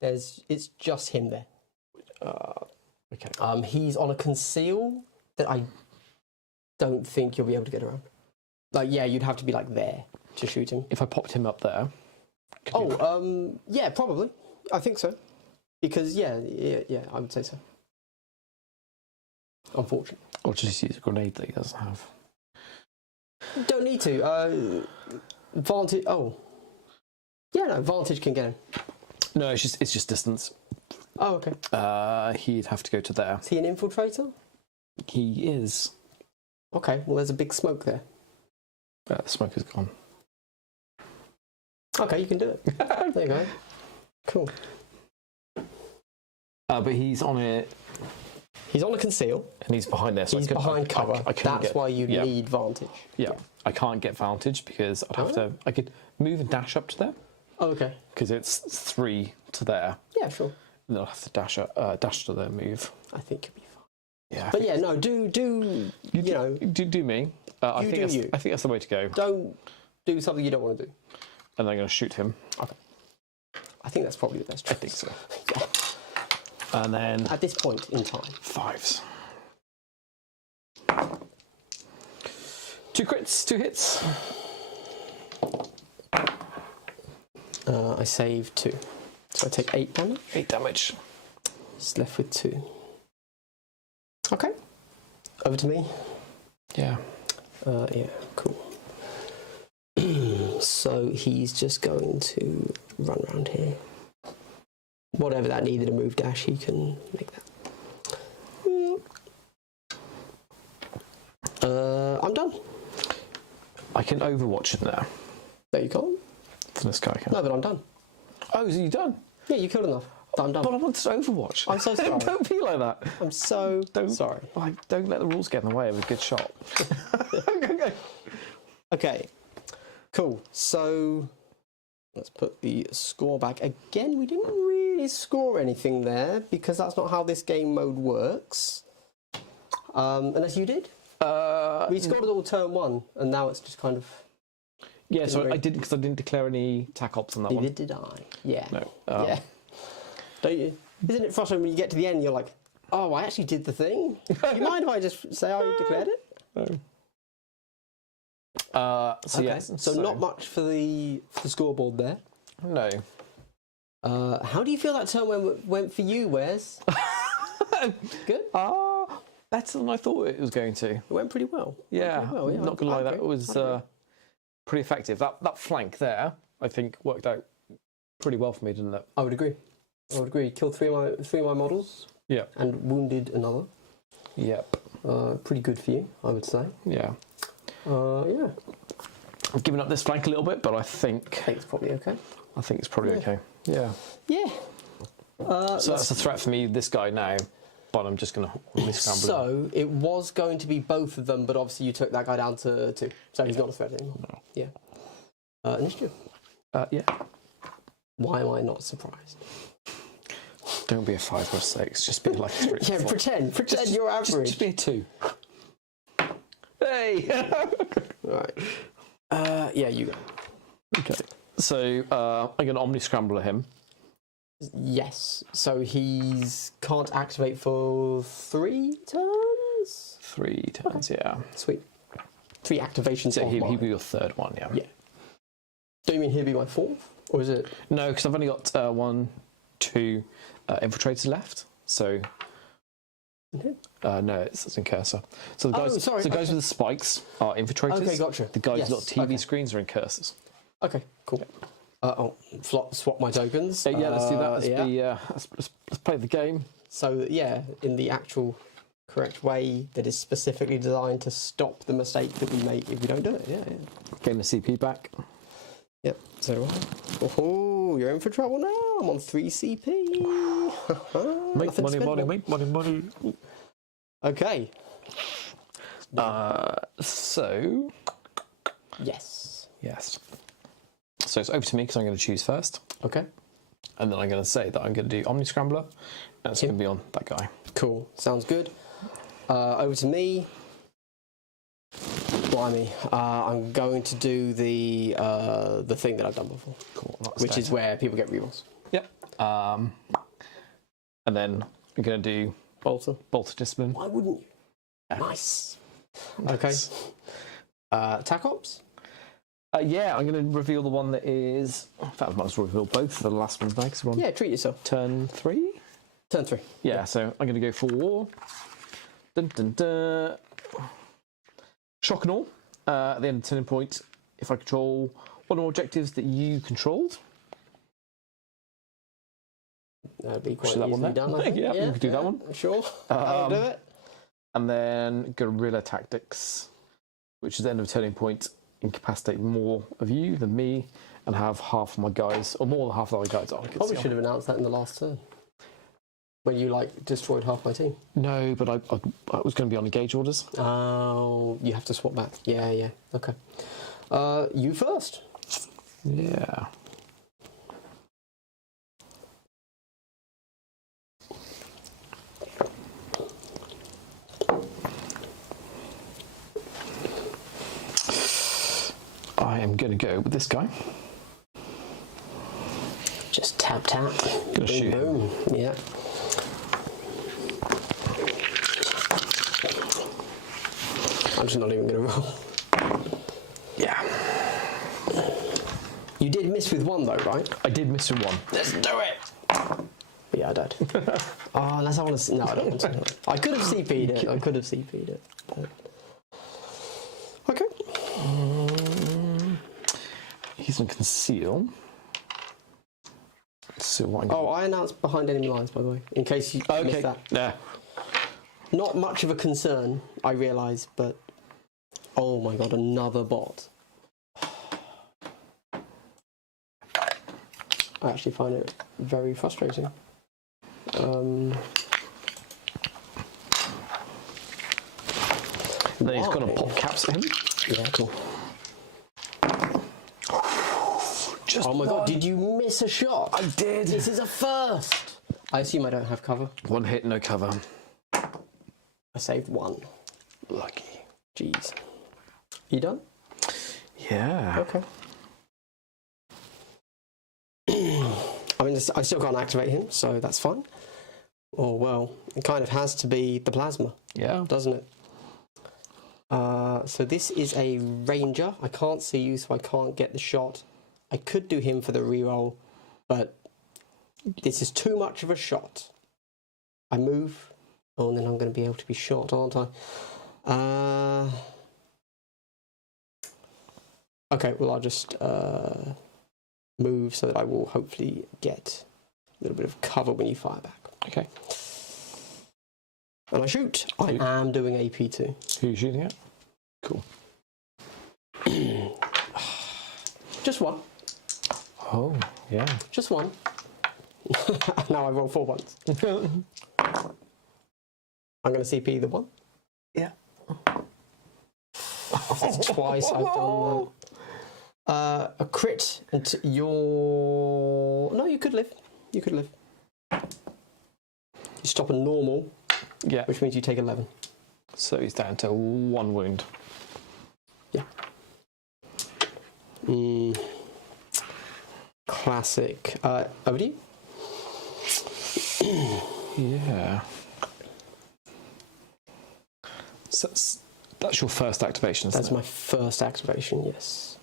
It's just him there. Okay. He's on a conceal that I don't think you'll be able to get around. Like, yeah, you'd have to be like there to shoot him. If I popped him up there. Yeah, probably. I think so. Because yeah, I would say so. Unfortunately. Or just use a grenade that he doesn't have. Don't need to. Vantage. Oh. Yeah, no, Vantage can get him. No, it's just distance. Oh, okay. He'd have to go to there. Is he an infiltrator? He is. Okay, well, there's a big smoke there. The smoke is gone. Okay, you can do it. There you go. Cool. But he's on it. He's on a conceal. And he's behind there. So he's behind cover. That's why you need Vantage. Yeah. I can't get Vantage because I'd have to... I could move and dash up to there. Oh, okay. Because it's 3 to there. Yeah, sure. And then I'll have to dash to there, move. I think you'll be fine. Yeah. But yeah, no, do me. I think that's the way to go. Don't do something you don't want to do. And I'm going to shoot him. Okay. I think that's probably the best choice. I think so. Yeah. And then... At this point in time. 5s. 2 crits, 2 hits. I save 2. So I take 8 damage. 8 damage. Just left with 2. Okay. Over to me. Yeah. Yeah, cool. So he's just going to run around here. Whatever that needed a move dash, he can make that. I'm done. I can overwatch it now. No, you can't. For this guy, I can. No, but I'm done. Oh, so you done? Yeah, you killed enough. I'm done. But I want to overwatch. I'm so sorry. Don't be like that. I'm so sorry. Don't let the rules get in the way of a good shot. Okay, cool. So let's put the score back. Again, we didn't really score anything there because that's not how this game mode works. Unless you did. We scored it all turn 1, and now it's just kind of... Yeah, so I didn't, because I didn't declare any tac ops on that one. Neither did I. Yeah. No. Yeah. Don't you? Isn't it frustrating when you get to the end, you're like, oh, I actually did the thing? Do you mind if I just say I declared it? No. So okay. yes. So not much for the scoreboard there. No. How do you feel that turn went for you, Wes? Good? Better than I thought it was going to. It went pretty well. Yeah, yeah. Not going to lie, that was pretty effective. That flank there, I think, worked out pretty well for me, didn't it? I would agree. Killed three of my models. Yeah. And wounded another. Yep. Pretty good for you, I would say. Yeah. Yeah. I've given up this flank a little bit, but I think it's probably okay. I think it's probably okay. Yeah. Yeah. So that's a threat for me, this guy now, but I'm just going to scramble. So it was going to be both of them, but obviously you took that guy down to 2, so he's not a threat anymore. No. Yeah. Initiative. Yeah. Why am I not surprised? Don't be a 5 or a 6. Just be like a 3. Yeah, pretend you're average. Just be a 2. Hey. Right. Yeah, you go. Okay. So I'm going to Omni Scrambler him. Yes. So he's can't activate for 3 turns. 3 turns. Yeah. Sweet. 3 activations. So he'll be your 3rd one. Yeah. Yeah. Do you mean he'll be my 4th, or is it? No, because I've only got 1, 2 infiltrators left. So. No, it's incursor. So the guys, the guys with the spikes are infiltrators. Okay, gotcha. The guys with TV screens are incursors. Okay, cool. Swap my tokens. Yeah, let's do that. Let's play the game. So yeah, in the actual correct way that is specifically designed to stop the mistake that we make if we don't do it. Yeah. Gain the CP back. Yep. So, you're in for trouble now. I'm on 3 CP. Make money. Okay. So. Yes. So it's over to me because I'm going to choose first. Okay. And then I'm going to say that I'm going to do Omni Scrambler, and it's going to be on that guy. Cool. Sounds good. Over to me. Blimey. I'm going to do the thing that I've done before. Cool. Which is where people get rerolls. Yep. And then I'm going to do Bolter Discipline. Why wouldn't you? Nice. Okay. Attack Ops? Yeah, I'm going to reveal the one that is... In fact, I might as well reveal both of the last ones now, because we're on Yeah, treat yourself. turn 3? Turn 3. Yeah, so I'm going to go for war. Dun, dun, dun. Shock and all. At the end of the turning point, if I control one or more objectives that you controlled... That'd be quite that one easily there. done, I think. Yeah, we could do that one. Sure. I'll do it. And then Guerrilla Tactics, which is the end of a turning point, incapacitate more of you than me, and have half of my guys, or more than half of my guys on. Probably should have announced that in the last turn. When you, destroyed half my team. No, but I was going to be on engage orders. Oh, you have to swap back. Yeah. Okay. You first. Yeah. I am going to go with this guy. Just tap. Gonna shoot. Boom. Yeah. I'm just not even going to roll. Yeah. You did miss with 1 though, right? I did miss with 1. Let's do it! But yeah, I died. Unless I want to... No, I don't want to. I could have CP'd it. But... Okay. He's going to conceal. So what I announced behind enemy lines, by the way, in case you missed that. Yeah. Not much of a concern, I realise, but... Oh my god, another bot. I actually find it very frustrating. Then he's going to pop caps at him. Yeah, cool. Just oh my god, did you miss a shot? I did. This is a first. I assume I don't have cover. 1 hit, no cover. I saved 1. Lucky. Jeez. You done? Yeah. Okay. I mean, I still can't activate him, so that's fine. Oh, well, it kind of has to be the plasma. Yeah. Doesn't it? So this is a ranger. I can't see you, so I can't get the shot. I could do him for the reroll, but this is too much of a shot. I move. Oh, and then I'm going to be able to be shot, aren't I? Okay, well, I'll just move so that I will hopefully get a little bit of cover when you fire back. Okay. And I shoot. I am doing AP too. Who are you shooting at? Cool. Just one. Oh, yeah. Just one. Now I roll 4 ones. I'm going to CP the one. Yeah. That's twice I've done that. A crit and your... No, you could live. You could live. You stop a normal, Yeah. which means you take 11. So he's down to 1 wound. Yeah. Classic. Over to you. Yeah. So that's your first activation, isn't That's it? my first activation, yes.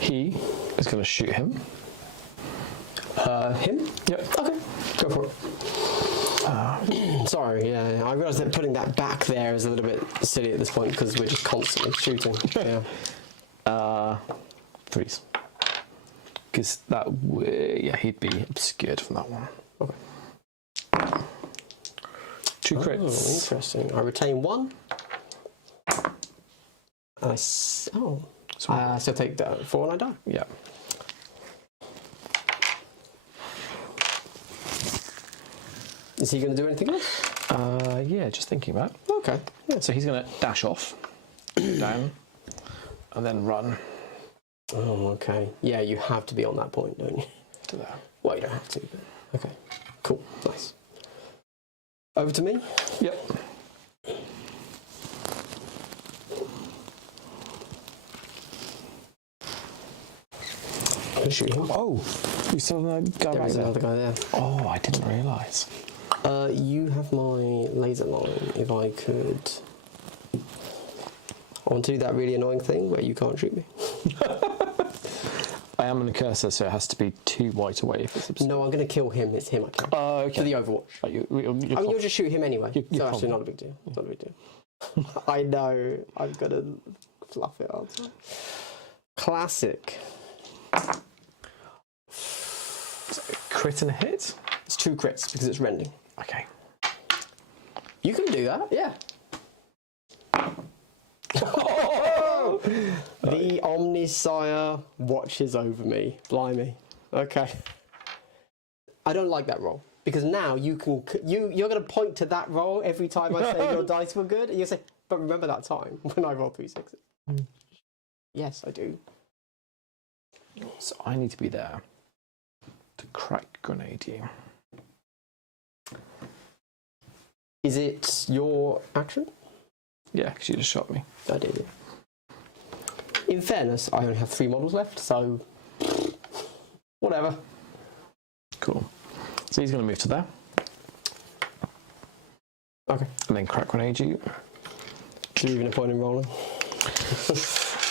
He is going to shoot him. Him? Yep. Okay, go for it. Sorry, yeah, I realised that putting that back there is a little bit silly at this point because we're just constantly shooting. Yeah. Freeze. Because that, yeah, he'd be obscured from that one. Okay. 2 crits. Oh, interesting. I retain 1. I still take the 4 and I die. Yeah. Is he going to do anything else? Yeah, just thinking about it. Okay. Yeah. So he's going to dash off, down, and then run Oh, okay. Yeah, you have to be on that point, don't you? to there. Well, you don't have to, but okay. Cool. Nice. Over to me. Yep. Shoot him. Oh, you saw the guy There right is there. another guy there. Oh, I didn't realise. You have my laser line. If I could... I want to do that really annoying thing where you can't shoot me. I am in the cursor, so it has to be 2 white away if it's obscure. No, I'm going to kill him. It's him I kill. Oh, okay. For the Overwatch. Oh, You'll just shoot him anyway. You're So actually, not a big deal. Not a big deal. I know. I've got to fluff it out. Classic. Crit and a hit? It's 2 crits because it's rending. Okay. You can do that, yeah. The Omnisire watches over me. Blimey. Okay. I don't like that roll because now you can you're going to point to that roll every time I say your dice were good, and you say, "But remember that time when I rolled 3 6s?" Yes, I do. So I need to be there to crack grenade you. Is it your action? Yeah, because you just shot me. I did it. In fairness, I only have 3 models left, so whatever. Cool. So he's going to move to there. Okay. And then crack grenade you. Is there even a point in rolling?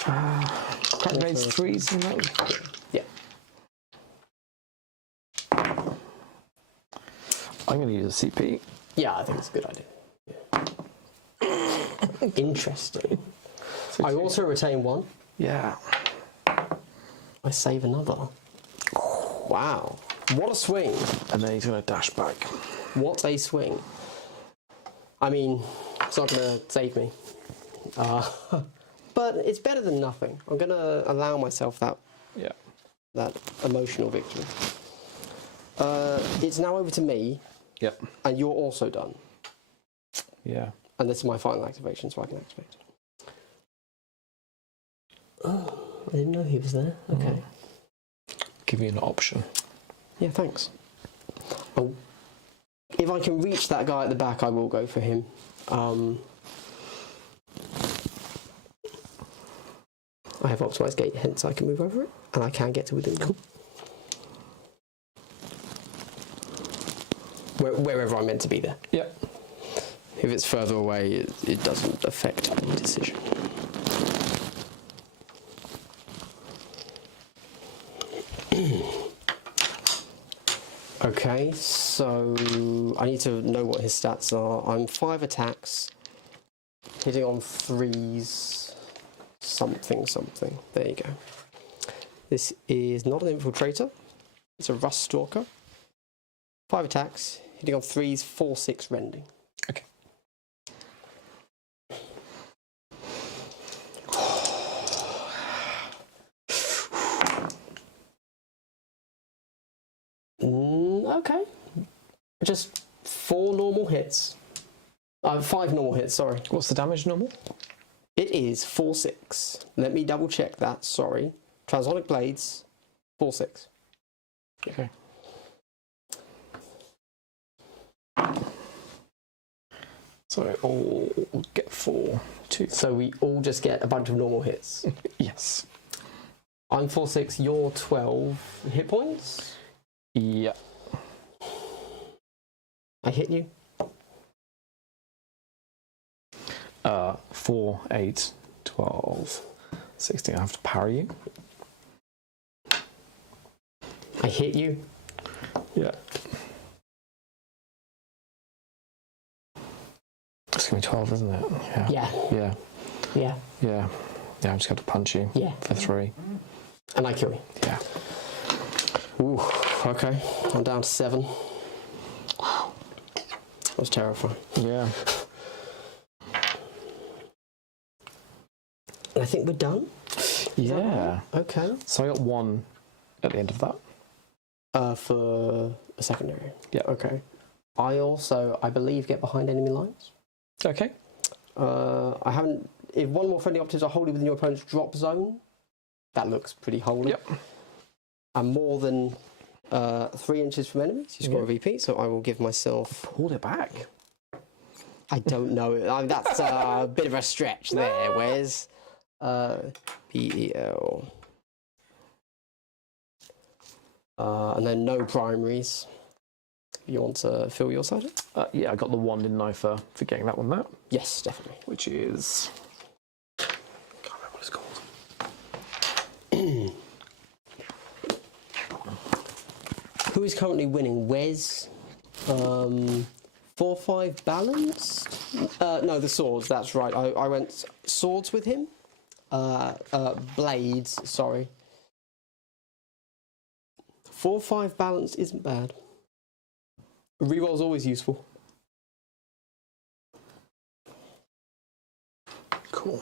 Crack grenade's 3, isn't that? Yeah. I'm going to use a CP. Yeah, I think it's a good idea. Yeah. Interesting. I also retain 1. Yeah. I save another. Wow. What a swing. And then he's going to dash back. What a swing. I mean, it's not going to save me. But it's better than nothing. I'm going to allow myself that emotional victory. It's now over to me. Yep. And you're also done. Yeah. And this is my final activation, so I can activate. Oh, I didn't know he was there. Okay. Give you an option. Yeah, thanks. Oh, if I can reach that guy at the back, I will go for him. I have optimised gate, hence I can move over it, and I can get to within. Cool. Wherever I'm meant to be there. Yep. If it's further away, it doesn't affect my decision. Okay, so I need to know what his stats are. I'm 5 attacks, hitting on 3s, something. There you go. This is not an infiltrator. It's a rust stalker. 5 attacks, hitting on 3s, 4/6 rending. Okay. Okay. Just 4 normal hits. 5 normal hits, sorry. What's the damage normal? It is 4/6. Let me double check that, sorry. Transonic blades, 4/6. Okay. So I all get 4, 2. So we all just get a bunch of normal hits. Yes. I'm 4/6, you're 12 hit points. Yeah. I hit you. 4, 8, 12, 16. I have to parry you. I hit you. Yeah. It's going to be 12, isn't it? Yeah. Yeah. Yeah. Yeah. Yeah. Yeah, I'm just going to punch you. Yeah. For 3. And I kill you. Yeah. Ooh, okay. I'm down to 7. Wow. That was terrifying. Yeah. And I think we're done. Yeah. Okay. So I got 1 at the end of that. For a secondary. Yeah. Okay. I believe, get behind enemy lines. Okay. I haven't. If one more friendly operatives are wholly within your opponent's drop zone, that looks pretty holy. Yep. And more than 3 inches from enemies, you score a VP. So I will give myself. Pulled it back. I don't know. That's a bit of a stretch there. Where's PEL? And then no primaries. You want to fill your side? Yeah, I got the 1, didn't I, for getting that one there? Yes, definitely. Which is... can't remember what it's called. Who is currently winning? Wes? 4/5 balanced? No, the swords, that's right. I went swords with him. Blades, sorry. 4/5 balance isn't bad. Reroll's always useful. Cool.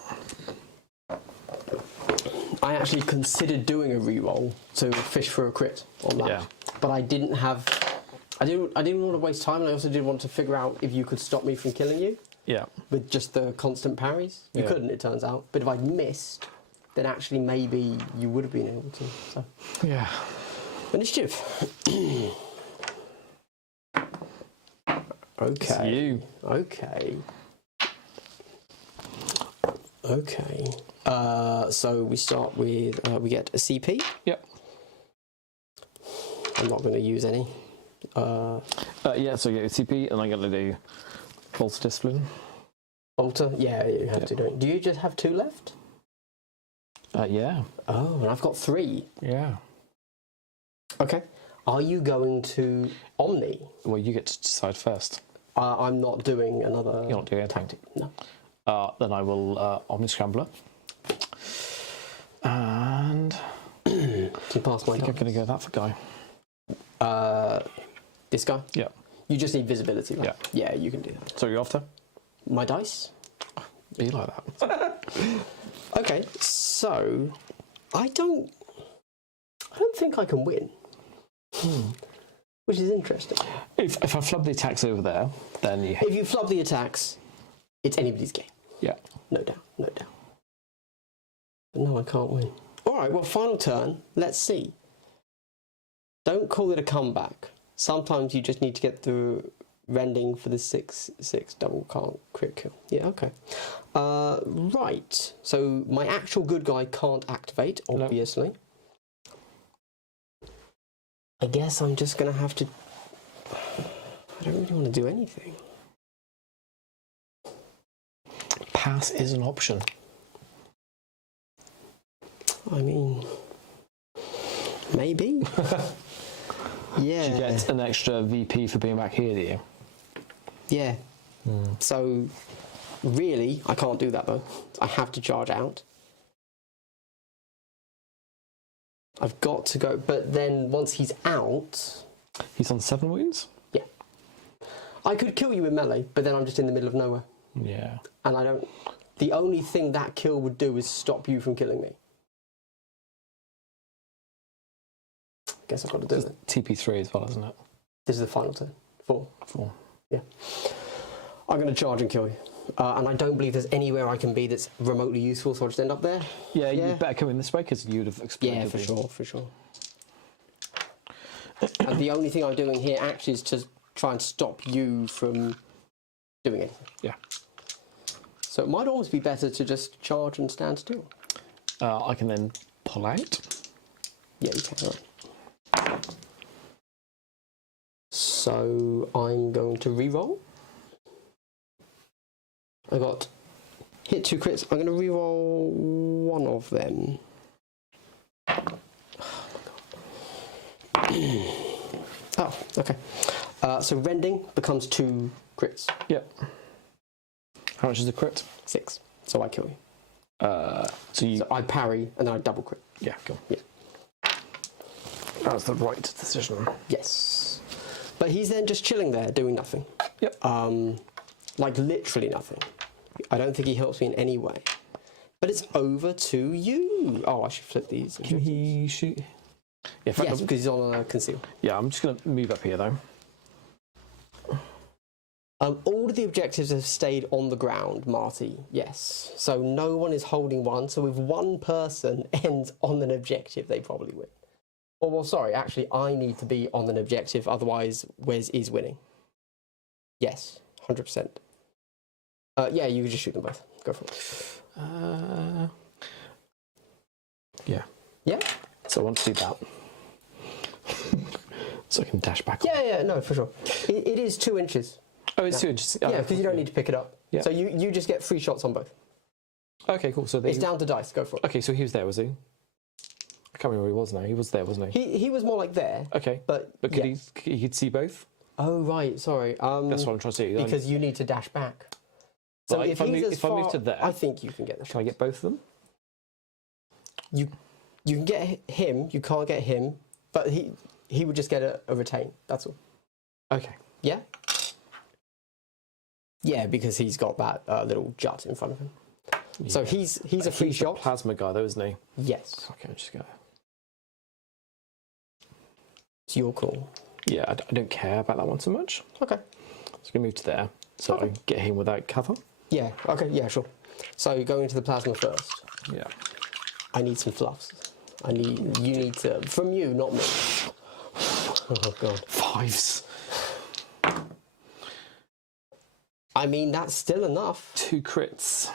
I actually considered doing a reroll to fish for a crit on that. Yeah. But I didn't have... I didn't want to waste time, and I also didn't want to figure out if you could stop me from killing you Yeah. with just the constant parries. You Yeah. couldn't, it turns out. But if I'd missed, then actually maybe you would have been able to. So. Yeah. Initiative. Okay. It's you. Okay. Okay. So we start with we get a CP. Yep. I'm not going to use any. Yeah, so you get a CP, and I'm going to do Bolster Discipline. Bolter? Yeah, you have to do it. Do you just have 2 left? Yeah. Oh, and I've got 3. Yeah. Okay. Are you going to Omni? Well, you get to decide first. I'm not doing another You're not doing anything. tactic. No. Then I will Omni Scrambler. And To pass my I think I'm going to go that for Guy. This guy? Yeah. You just need visibility, right? Yeah. Yeah, you can do that. So you're after? My dice? Be like that. Okay, so I don't think I can win. Which is interesting. If I flub the attacks over there, then you... If you flub the attacks, it's anybody's game. Yeah. No doubt, no doubt. But no, I can't win. Alright, well, final turn. Let's see. Don't call it a comeback. Sometimes you just need to get the rending for the 6/6 double can't crit kill. Yeah, okay. Right. So my actual good guy can't activate, obviously. No. I guess I'm just going to have to... I don't really want to do anything. Pass is an option. I mean... Maybe. Yeah. You get an extra VP for being back here, do you? Yeah. So, really, I can't do that though. I have to charge out. I've got to go, but then once he's out... He's on 7 wounds? Yeah. I could kill you with melee, but then I'm just in the middle of nowhere. Yeah. And I don't... The only thing that kill would do is stop you from killing me. Guess I've got to do it. TP3 as well, isn't it? This is the final turn. 4. 4. Yeah. I'm going to charge and kill you. And I don't believe there's anywhere I can be that's remotely useful, so I'll just end up there. Yeah, you better come in this way because you would have exploded. Yeah, for sure. And the only thing I'm doing here actually is to try and stop you from doing anything. Yeah. So it might almost be better to just charge and stand still. I can then pull out. Yeah, you can, right. So I'm going to re-roll. I got hit 2 crits. I'm going to re-roll one of them. Oh, okay. So rending becomes 2 crits. Yep. How much is the crit? 6. So I kill you. So I parry and then I double crit. Yeah, cool. Yeah. That was the right decision. Yes. But he's then just chilling there doing nothing. Yep. Like literally nothing. I don't think he helps me in any way. But it's over to you. Oh, I should flip these. Can he shoot? Yeah, Yes, because he's on a conceal. Yeah, I'm just going to move up here though. All of the objectives have stayed on the ground, Marty. Yes. So no one is holding one. So if one person ends on an objective, they probably win. Oh, well, sorry. Actually, I need to be on an objective. Otherwise, Wes is winning. Yes, 100%. Yeah, you can just shoot them both. Go for it. Yeah. Yeah? So I want to do that. So I can dash back on. Yeah, no, for sure. It is 2 inches. Oh, it's 2 inches. Yeah, because you don't need to pick it up. Yeah. So you just get 3 shots on both. Okay, cool. So It's down to dice. Go for it. Okay, so he was there, was he? I can't remember where he was now. He was there, wasn't he? He was more like there. Okay. But could yes. he could see both? Oh, right. Sorry. That's what I'm trying to say. Because you need to dash back. So But if I move to there, I think you can get the can I get both of them? You can get him. You can't get him. But he would just get a retain. That's all. Okay. Yeah? Yeah, because he's got that little jut in front of him. Yeah. So he's a free shot. Plasma guy, though, isn't he? Yes. Okay, I'm just going. It's your call. Yeah, I don't care about that one so much. Okay. So I'm going to move to there, so I can get him without cover. Yeah. Okay. Yeah. Sure. So you're going to the plasma first. Yeah. I need some fluffs. You need to from you, not me. Oh god. 5s. I mean, that's still enough. 2 crits.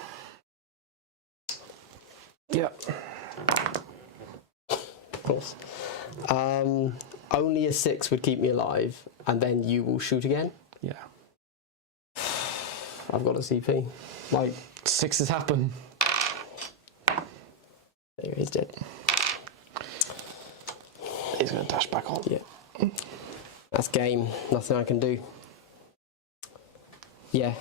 Yeah. Of course. Only a 6 would keep me alive, and then you will shoot again. Yeah. I've got a CP. Like 6s happen. There, he's dead. He's going to dash back on. Yeah. That's game. Nothing I can do. Yeah.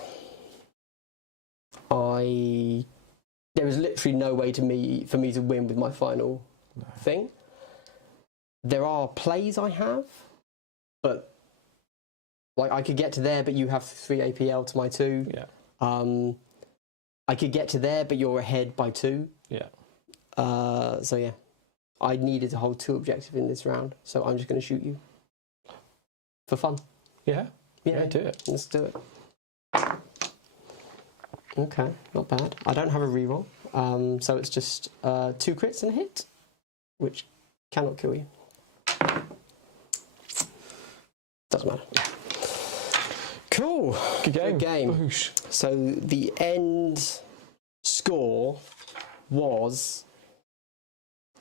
There was literally no way for me to win with my final thing. There are plays I have, but like I could get to there, but you have 3 APL to my 2. Yeah. I could get to there, but you're ahead by 2. Yeah. So yeah, I needed to hold 2 objectives in this round, so I'm just going to shoot you for fun. Yeah. Yeah, do it. Let's do it. Okay, not bad. I don't have a reroll, so it's just 2 crits and a hit, which cannot kill you. Doesn't matter. Cool. Good game. Good game. Boosh. So the end score was...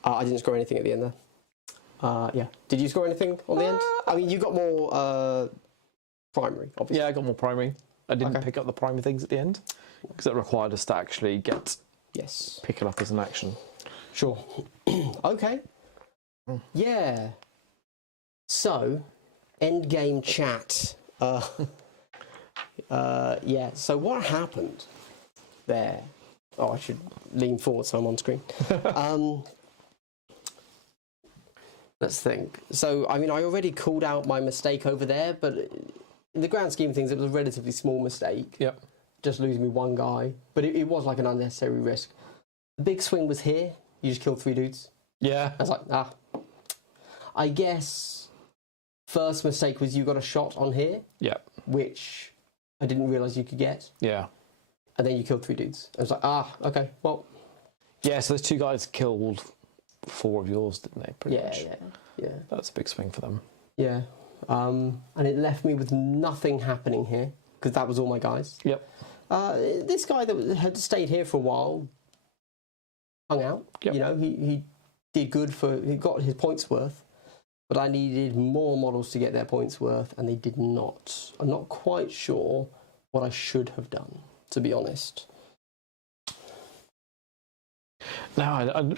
I didn't score anything at the end there. Yeah. Did you score anything on the end? I mean, you got more primary, obviously. Yeah, I got more primary. I didn't pick up the primary things at the end because it required us to actually pick it up as an action. Sure. Okay. Yeah. So, end game chat. Yeah. So what happened there? Oh, I should lean forward so I'm on screen. Let's think. So, I mean, I already called out my mistake over there, but in the grand scheme of things, it was a relatively small mistake. Yep. Just losing me one guy, but it was like an unnecessary risk. The big swing was here. You just killed 3 dudes. Yeah. I was like, I guess first mistake was you got a shot on here. Yep. Which I didn't realise you could get. Yeah. And then you killed 3 dudes. I was like, okay, well. Yeah, so those 2 guys killed 4 of yours, didn't they? Pretty much. Yeah. That's a big swing for them. Yeah. And it left me with nothing happening here, because that was all my guys. Yep. This guy that had stayed here for a while hung out. Yep. You know, he did good he got his points worth, but I needed more models to get their points worth, and they did not. I'm not quite sure what I should have done, to be honest. No,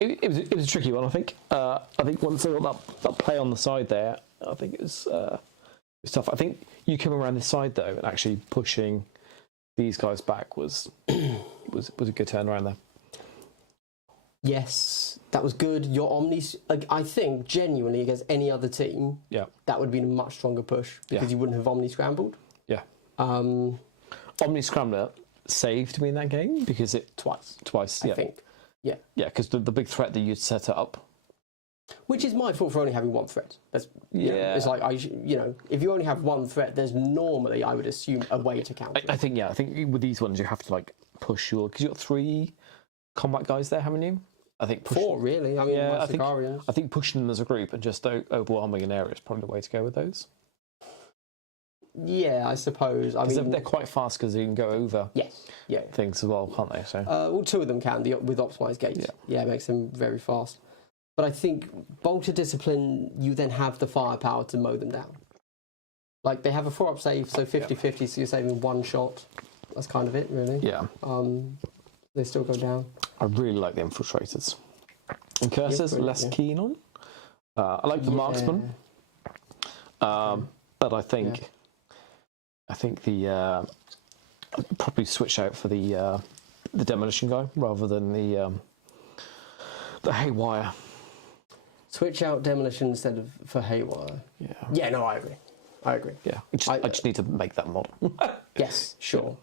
it was a tricky one, I think. I think once I got that play on the side there, I think it was tough. I think you coming around this side, though, and actually pushing these guys back was a good turnaround there. Yes, that was good. Your Omnis, I think, genuinely, against any other team, that would have been a much stronger push, because you wouldn't have Omni scrambled. Yeah. Omni Scrambler saved me in that game, because it... Twice, yeah. I think. Yeah. Yeah, because the big threat that you'd set up... Which is my fault for only having 1 threat. That's, you know, it's like, if you only have 1 threat, there's normally, I would assume, a way to counter it. I think with these ones, you have to, push your... Because you've got 3 combat guys there, haven't you? I think 4, really. I mean, I think pushing them as a group and just overwhelming an area is probably the way to go with those. Yeah, I suppose. I mean, they're quite fast because they can go over things as well, can't they? So well, 2 of them can with optimized gates. Yeah, it makes them very fast. But I think Bolter Discipline, you then have the firepower to mow them down. Like, they have a 4-up save, so 50-50, so you're saving 1 shot. That's kind of it, really. Yeah. They still go down. I really like the infiltrators. And Cursors, less keen on. I like the marksman. But I think I'd probably switch out for the demolition guy rather than the haywire. Switch out demolition instead of for haywire. Yeah. Yeah, no, I agree. Yeah. I just need to make that model. Yes, sure.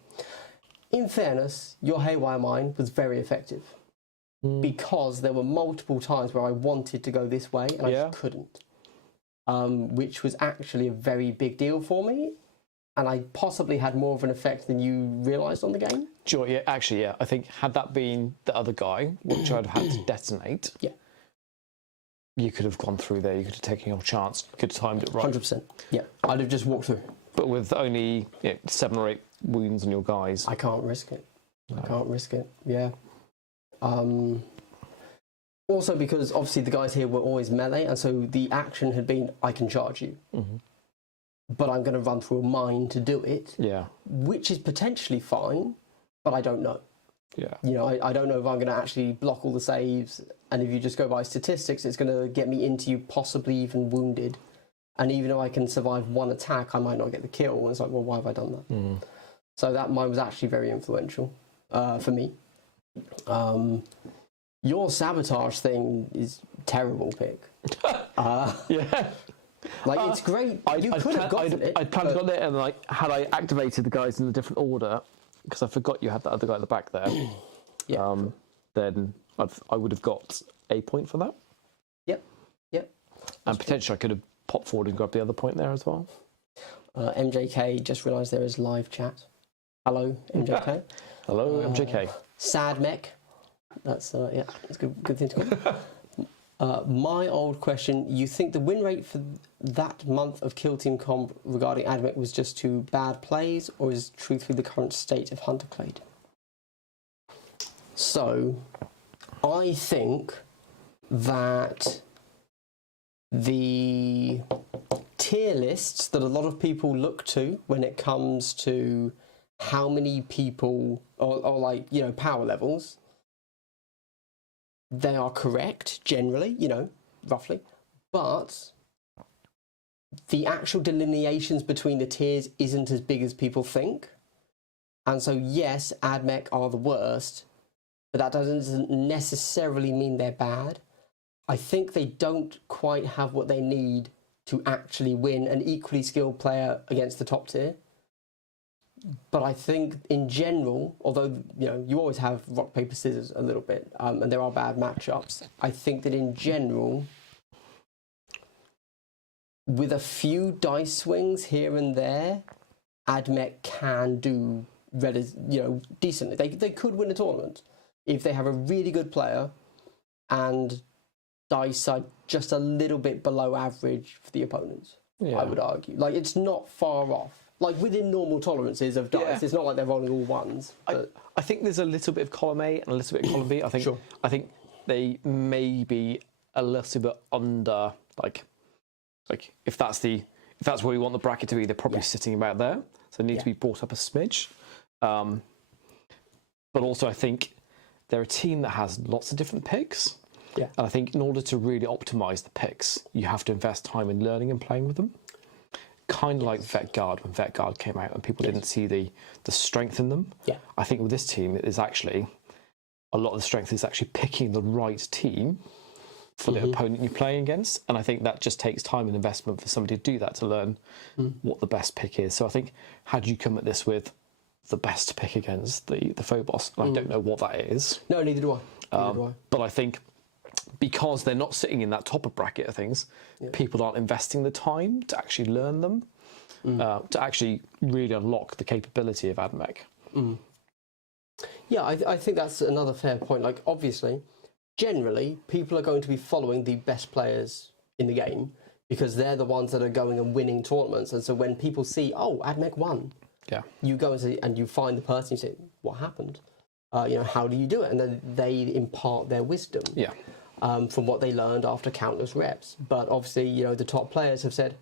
In fairness, your haywire mine was very effective. Because there were multiple times where I wanted to go this way and I just couldn't. Which was actually a very big deal for me. And I possibly had more of an effect than you realised on the game. Sure, yeah, actually, yeah. I think had that been the other guy, which I'd have had to detonate, you could have gone through there, you could have taken your chance, you could have timed it right. 100%, yeah. I'd have just walked through. But with only 7 or 8 wounds on your guys... I can't risk it. No. I can't risk it, yeah. Also because, obviously, the guys here were always melee, and so the action had been, I can charge you. Mm-hmm. But I'm going to run through a mine to do it. Yeah. Which is potentially fine, but I don't know. Yeah. You know, I don't know if I'm going to actually block all the saves, and if you just go by statistics, it's going to get me into you possibly even wounded. And even though I can survive 1 attack, I might not get the kill. And it's like, well, why have I done that? Mm. So that mine was actually very influential for me. Your sabotage thing is terrible pick. Yeah. Like, it's great. You could have gotten it. I'd planned to got it, and had I activated the guys in a different order, because I forgot you had that other guy at the back there, then I would have got a point for that. Yep. And potentially I could have popped forward and grabbed the other point there as well. MJK just realised there is live chat. Hello, MJK. Hello, MJK. Sad mech. That's that's a good thing to call. My old question, you think the win rate for that month of Kill Team Comp regarding Admech was just 2 bad plays, or is truthfully the current state of Hunter Clade? So, I think that the tier lists that a lot of people look to when it comes to how many people, or like, you know, power levels, they are correct, generally, you know, roughly. but the actual delineations between the tiers isn't as big as people think. And so, yes, AdMech are the worst, but that doesn't necessarily mean they're bad. I think they don't quite have what they need to actually win an equally skilled player against the top tier. But I think in general, although you always have rock, paper, scissors a little bit, and there are bad matchups, I think that in general, with a few dice swings here and there, AdMech can do decently. They could win a tournament if they have a really good player and dice are just a little bit below average for the opponents. Yeah. I would argue. Like, it's not far off. Like, within normal tolerances of dice, yeah. It's not like they're rolling all ones. But I think there's a little bit of column A and a little bit of column B. I think, sure. I think they may be a little bit under, like if that's where we want the bracket to be, they're probably sitting about there. So they need to be brought up a smidge. But also, I think they're a team that has lots of different picks. Yeah. And I think in order to really optimise the picks, you have to invest time in learning and playing with them. Kind of like Vet Guard, when Vet Guard came out and people didn't see the strength in them. Yeah. I think with this team, it is actually, a lot of the strength is actually picking the right team for the opponent you're playing against. And I think that just takes time and investment for somebody to do that, to learn what the best pick is. So I think, had you come at this with the best pick against the Phobos, and I don't know what that is. No, neither do I. But I think because they're not sitting in that top of bracket of things, people aren't investing the time to actually learn them, to actually really unlock the capability of AdMech. Yeah, I think that's another fair point. Like, obviously, generally, people are going to be following the best players in the game because they're the ones that are going and winning tournaments. And so when people see, oh, AdMech won, you go and see, and you find the person, you say, what happened? How do you do it? And then they impart their wisdom from what they learned after countless reps. But obviously, the top players have said,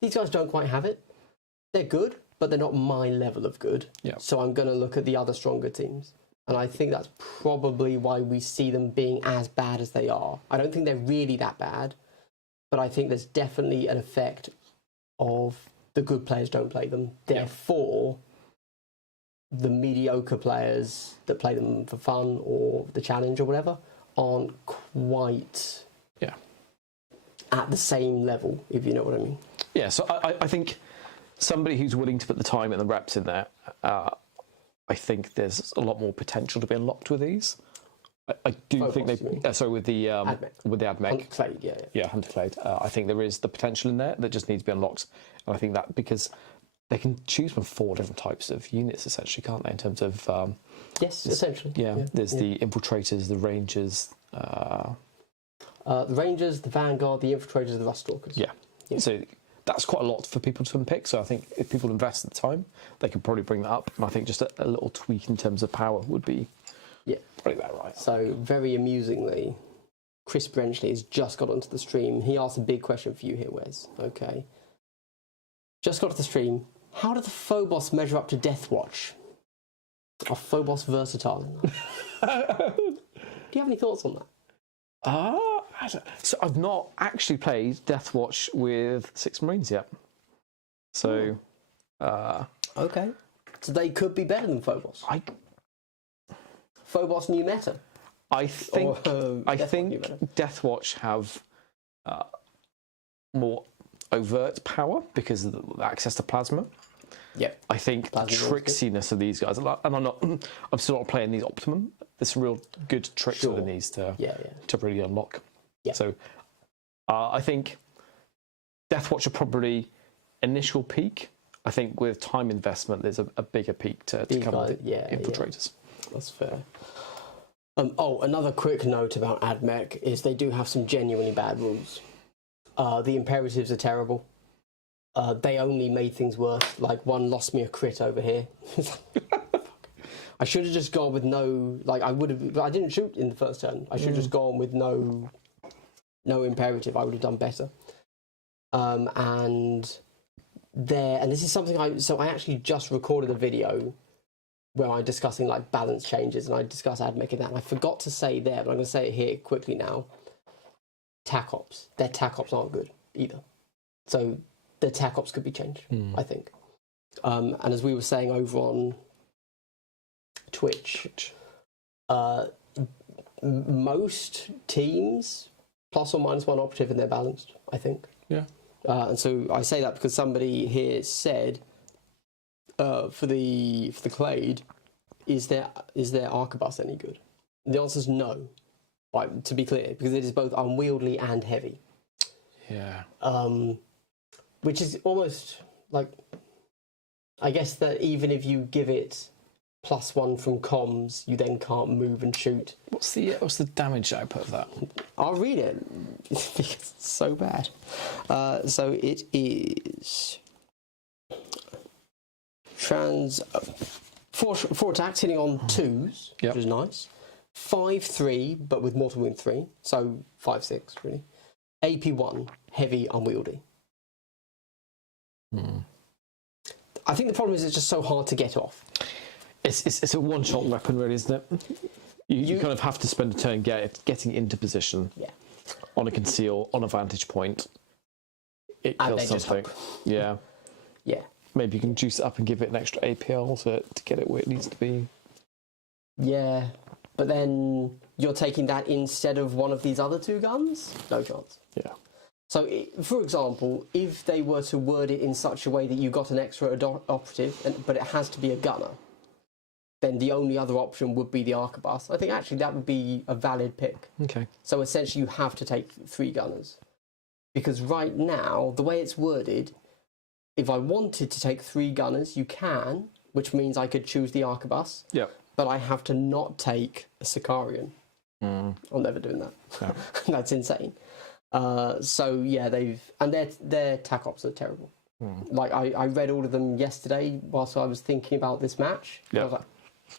these guys don't quite have it. They're good, but they're not my level of good. Yeah. So I'm going to look at the other stronger teams. And I think that's probably why we see them being as bad as they are. I don't think they're really that bad, but I think there's definitely an effect of the good players don't play them. Therefore, the mediocre players that play them for fun or the challenge or whatever aren't quite at the same level, if you know what I mean. Yeah, so I think somebody who's willing to put the time and the reps in there, I think there's a lot more potential to be unlocked with these. I do think they. Sorry, with the AdMech. Hunter Clade, yeah, Hunter Clade. I think there is the potential in there that just needs to be unlocked, and I think that because they can choose from 4 different types of units, essentially, can't they? In terms of yes, essentially. Yeah, there's the infiltrators, the rangers. The rangers, the vanguard, the infiltrators, the rust stalkers. Yeah. So that's quite a lot for people to unpick. So I think if people invest the time, they could probably bring that up. And I think just a little tweak in terms of power would be probably about right. So very amusingly, Chris Brenchley has just got onto the stream. He asked a big question for you here, Wes. Okay. Just got to the stream. How do the Phobos measure up to Deathwatch? Are Phobos versatile enough? Do you have any thoughts on that? So I've not actually played Deathwatch with 6 Marines yet. So, okay. So they could be better than Phobos. Phobos new meta. I think Deathwatch have more overt power because of the access to plasma. Yeah. I think the tricksiness of these guys, and I'm still not playing these optimum. There's some real good tricks within these to really unlock. Yeah. So I think Deathwatch are probably initial peak. I think with time investment, there's a bigger peak to come with infiltrators. Yeah. That's fair. Another quick note about AdMech is they do have some genuinely bad rules. The imperatives are terrible. They only made things worse. Like, one lost me a crit over here. I should have just gone with no... Like, I would have... I didn't shoot in the first turn. I should have just gone with no imperative. I would have done better. And this is something I actually just recorded a video where I'm discussing, like, balance changes, and I discuss AdMech in that. And I forgot to say there, but I'm going to say it here quickly now. tac ops. Their tac ops aren't good either. So their tac ops could be changed, I think. And as we were saying over on Twitch. Most teams plus or minus one operative and they're balanced, I think. Yeah. And so I say that because somebody here said for the Clade, is their arquebus any good? The answer is no. Right, to be clear, because it is both unwieldy and heavy. Yeah. Which is almost like, I guess that even if you give it +1 from comms, you then can't move and shoot. What's the damage output of that? I'll read it because it's so bad. So it is four attacks hitting on 2s, which is nice. 5-3, but with mortal wound 3, so 5-6 really. AP1, heavy, unwieldy. I think the problem is it's just so hard to get off. It's a one-shot weapon, really, isn't it? You kind of have to spend a turn getting into position. Yeah. On a conceal, on a vantage point. It kills something. Yeah. Yeah. Maybe you can juice it up and give it an extra APL to get it where it needs to be. Yeah, but then you're taking that instead of one of these other 2 guns? No chance. Yeah. So, for example, if they were to word it in such a way that you got an extra operative, but it has to be a gunner, then the only other option would be the arquebus. I think actually that would be a valid pick. Okay. So essentially you have to take 3 gunners. Because right now, the way it's worded, if I wanted to take 3 gunners, you can, which means I could choose the arquebus. Yeah. But I have to not take a Sicarian. I'm never doing that. No. That's insane. So yeah, their tac ops are terrible. Like I read all of them yesterday whilst I was thinking about this match. Yeah. I was like,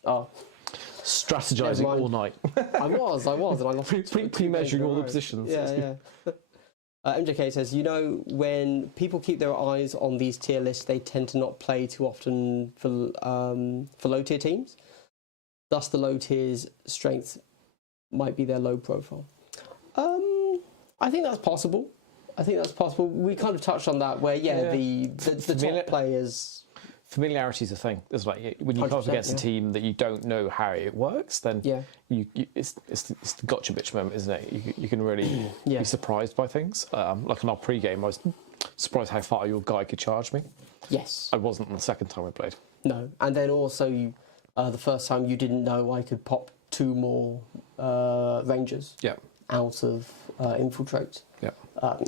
oh, strategizing all night. I was, and I lost. Pre-measuring all the positions. Yeah. MJK says, when people keep their eyes on these tier lists, they tend to not play too often for low tier teams. Thus, the low tier's strength might be their low profile. I think that's possible. We kind of touched on that, where the top players. Familiarity is a thing. It's like when you come up against a team that you don't know how it works, then it's the gotcha bitch moment, isn't it? You can really be surprised by things. Like in our pre-game, I was surprised how far your guy could charge me. Yes. I wasn't the second time I played. No, and then also the first time you didn't know I could pop 2 more rangers. Yeah. Out of infiltrate. Yeah.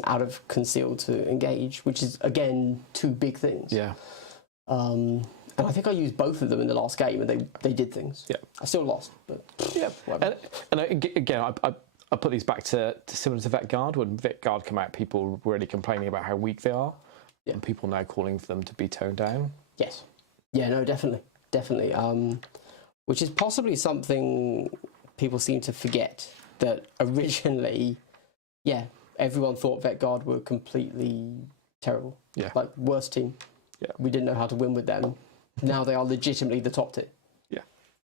Out of conceal to engage, which is again 2 big things. Yeah. And I think I used both of them in the last game, and they did things. Yeah. I still lost, but yeah. And again, I put these back to similar to Vet Guard. When Vet Guard come out, people were really complaining about how weak they are, and people now calling for them to be toned down. Yes. Yeah. No. Definitely. Which is possibly something people seem to forget, that originally, everyone thought Vet Guard were completely terrible. Yeah. Like worst team. Yeah. We didn't know how to win with them. Now they are legitimately the top tier. Yeah.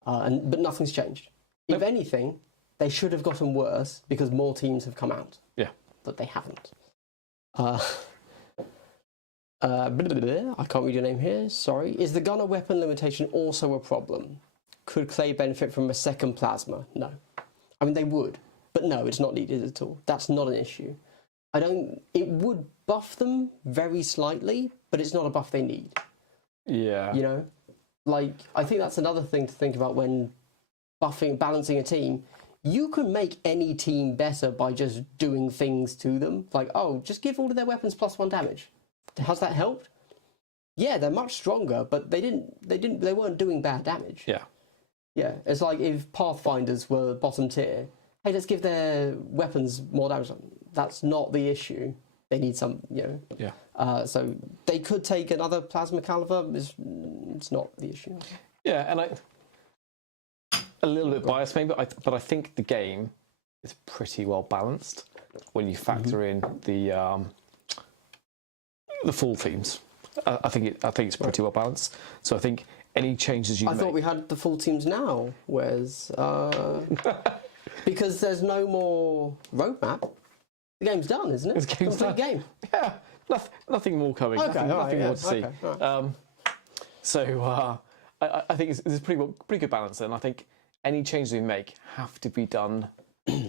But nothing's changed. If anything, they should have gotten worse because more teams have come out. Yeah. But they haven't. I can't read your name here. Sorry. Is the gunner weapon limitation also a problem? Could Clay benefit from a second plasma? No. I mean, they would. But no, it's not needed at all. That's not an issue. It would buff them very slightly, but it's not a buff they need. Yeah. Like, I think that's another thing to think about when balancing a team. You can make any team better by just doing things to them. Like, just give all of their weapons +1 damage. Has that helped? Yeah, they're much stronger, but they weren't doing bad damage. Yeah. Yeah. It's like if Pathfinders were bottom tier, hey, let's give their weapons more damage. That's not the issue. They need some, Yeah. So they could take another plasma caliber. It's not the issue. Yeah, and a little bit biased maybe, but I think the game is pretty well balanced when you factor in the full teams. I think it's pretty well balanced. So I think any changes you make... I thought we had the full teams now, whereas... because there's no more roadmap. The game's done, isn't it? The game's done. Game. Yeah, nothing more coming. Okay, nothing more to see. Okay, all right. I think it's a pretty good balance, and I think any changes we make have to be done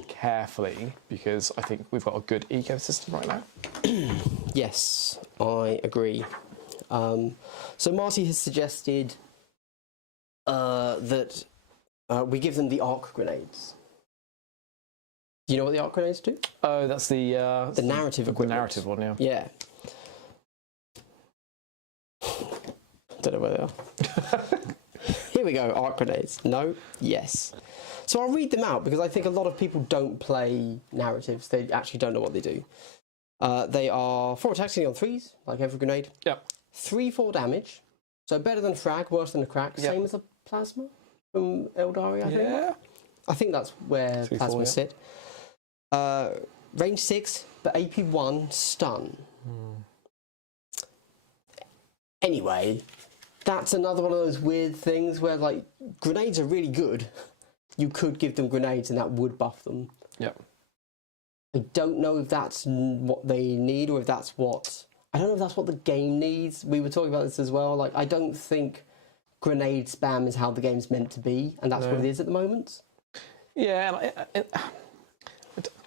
carefully because I think we've got a good ecosystem right now. Yes, I agree. So Marty has suggested that we give them the arc grenades. Do you know what the arc grenades do? Oh, that's the narrative equipment. The narrative one, yeah. Yeah. Don't know where they are. Here we go, arc grenades. No, yes. So I'll read them out because I think a lot of people don't play narratives. They actually don't know what they do. They are 4 attacks on 3s, like every grenade. Yep. 3/4 damage. So better than a frag, worse than a crack. Yep. Same as a plasma from Eldari, I think. Yeah. I think that's where 3/4, plasmas yeah. sit. Range 6, but AP 1 stun. Anyway, that's another one of those weird things where, like, grenades are really good. You could give them grenades and that would buff them. Yep. I don't know if that's what they need or if that's what... I don't know if that's what the game needs. We were talking about this as well. Like, I don't think grenade spam is how the game's meant to be, and that's what it is at the moment. Yeah, and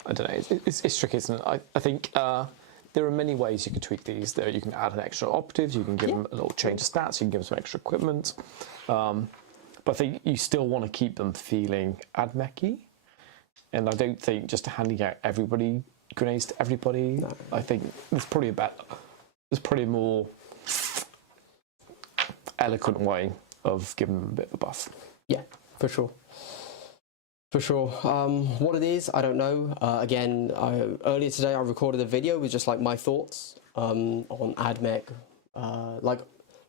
I don't know. It's tricky, isn't it? I think there are many ways you can tweak these. There, you can add an extra operative. You can give them a little change of stats. You can give them some extra equipment. But I think you still want to keep them feeling admech-y. And I don't think just handing out grenades to everybody. No. I think there's probably a more eloquent way of giving them a bit of a buff. Yeah, for sure. For sure. What it is, I don't know. Again, earlier today I recorded a video with just like my thoughts on AdMech, like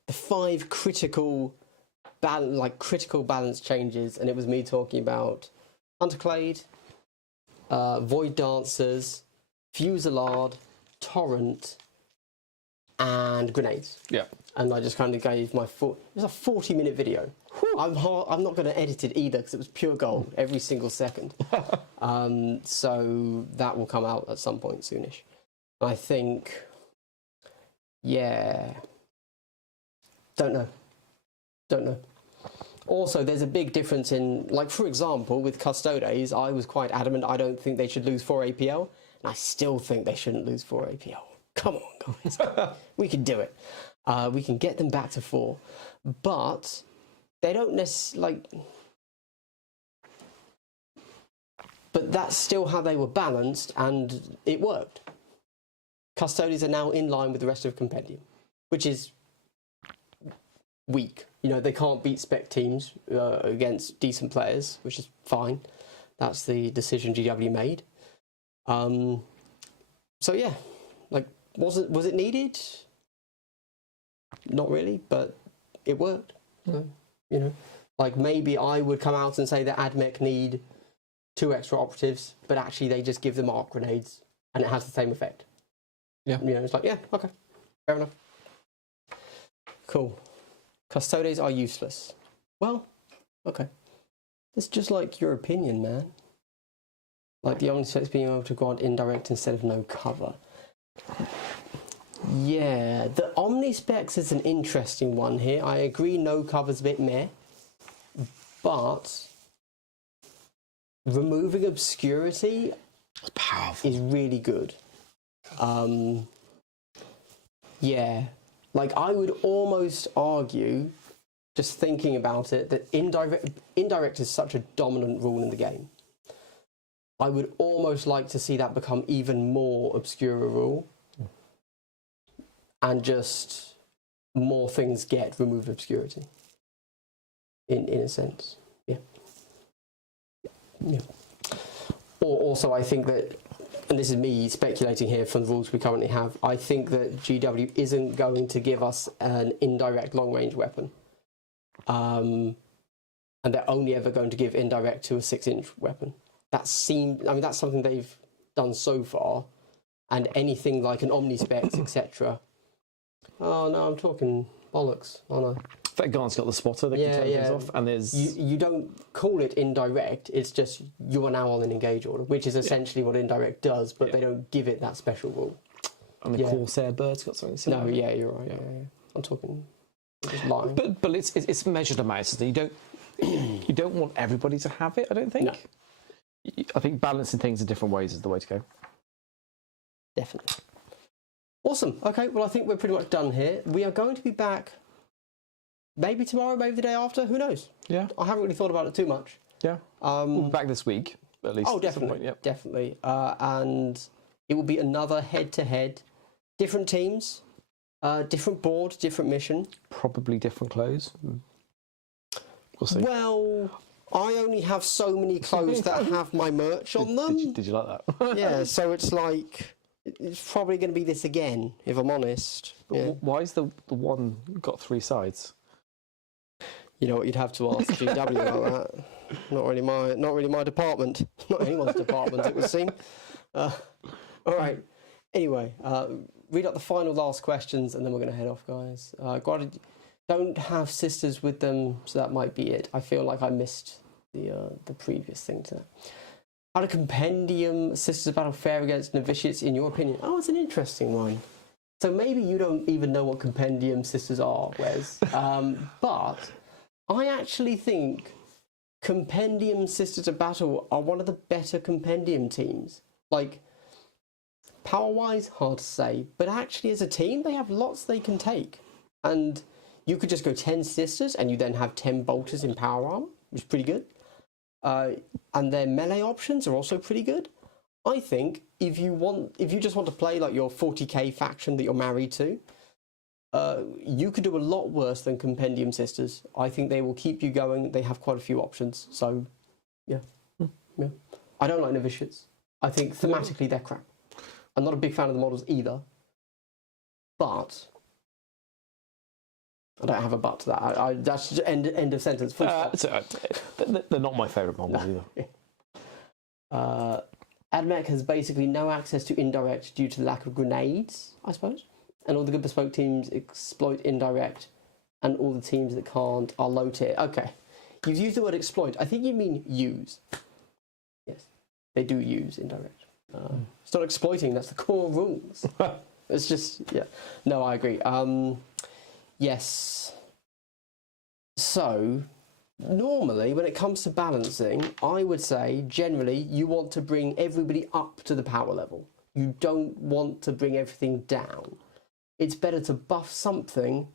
the 5 critical balance changes, and it was me talking about Hunter Clade, Void Dancers, Fusillade, Torrent, and Grenades. Yeah. And I just kind of gave my it was a 40-minute video. I'm not going to edit it either because it was pure gold every single second. So that will come out at some point soonish. I think, yeah, don't know. Also, there's a big difference in, like, for example, with Custodes, I was quite adamant I don't think they should lose 4 APL, and I still think they shouldn't lose 4 APL. Come on, guys. We can do it. We can get them back to 4. But they don't necessarily, but that's still how they were balanced, and it worked. Custodes are now in line with the rest of Compendium, which is weak. You know, they can't beat spec teams against decent players, which is fine. That's the decision GW made. So yeah, like, was it needed? Not really, but it worked. So, you know, like, maybe I would come out and say that AdMech need 2 extra operatives, but actually they just give them arc grenades and it has the same effect. Yeah. You know, it's like, yeah, okay, fair enough. Cool. Custodes are useless. Well, okay. It's just like your opinion, man. Like the Omnispecs being able to grant indirect instead of no cover. Yeah, the Omnispecs is an interesting one here. I agree no cover's a bit meh, but removing obscurity is really good. Yeah, like I would almost argue, just thinking about it, that indirect is such a dominant rule in the game. I would almost like to see that become even more obscure a rule, and just more things get removed obscurity. In a sense, yeah. Yeah. Or also, I think that, and this is me speculating here from the rules we currently have, I think that GW isn't going to give us an indirect long-range weapon. And they're only ever going to give indirect to a 6-inch weapon. That's something they've done so far. And anything like an Omnispecs, etc. Oh no, I'm talking bollocks, aren't I? That guy's got the spotter that can turn things off, and there's you don't call it indirect. It's just you are now on an engage order, which is essentially what indirect does, but they don't give it that special rule. And the Corsair bird's got something similar. No, yeah, you're right. Yeah. I'm talking just lying. But it's measured amounts. So you don't want everybody to have it. I don't think. No. I think balancing things in different ways is the way to go. Definitely. Awesome. Okay, well, I think we're pretty much done here. We are going to be back maybe tomorrow, maybe the day after. Who knows? Yeah. I haven't really thought about it too much. Yeah. We'll be back this week, at least. Oh, definitely. Yep. Definitely. And it will be another head-to-head. Different teams, different board, different mission. Probably different clothes. We'll see. Well, I only have so many clothes that have my merch on them. Did you like that? Yeah, so it's like, it's probably going to be this again, if I'm honest. Yeah. Why is the one got 3 sides? You know what, you'd have to ask GW about that. Not really my department. Not anyone's department, it would seem. All right. Anyway, read out the final last questions, and then we're going to head off, guys. Don't have sisters with them, so that might be it. I feel like I missed the previous thing to that. How do compendium sisters battle fare against novitiates, in your opinion? Oh, it's an interesting one. So maybe you don't even know what compendium sisters are, Wes. But I actually think compendium sisters of battle are one of the better compendium teams. Like, power-wise, hard to say, but actually as a team, they have lots they can take. And you could just go 10 sisters, and you then have 10 bolters in power armor, which is pretty good. And their melee options are also pretty good. I think if you just want to play like your 40k faction that you're married to, you could do a lot worse than compendium sisters. I think they will keep you going. They have quite a few options. So, yeah. I don't like novitiates. I think thematically they're crap. I'm not a big fan of the models either. But I don't have a but to that. That's just end of sentence. They're not my favourite models either. Admech has basically no access to indirect due to the lack of grenades, I suppose. And all the good bespoke teams exploit indirect, and all the teams that can't are low tier. Okay. You've used the word exploit. I think you mean use. Yes. They do use indirect. It's not exploiting, that's the core rules. It's just, yeah. No, I agree. Yes. So, normally, when it comes to balancing, I would say, generally, you want to bring everybody up to the power level. You don't want to bring everything down. It's better to buff something.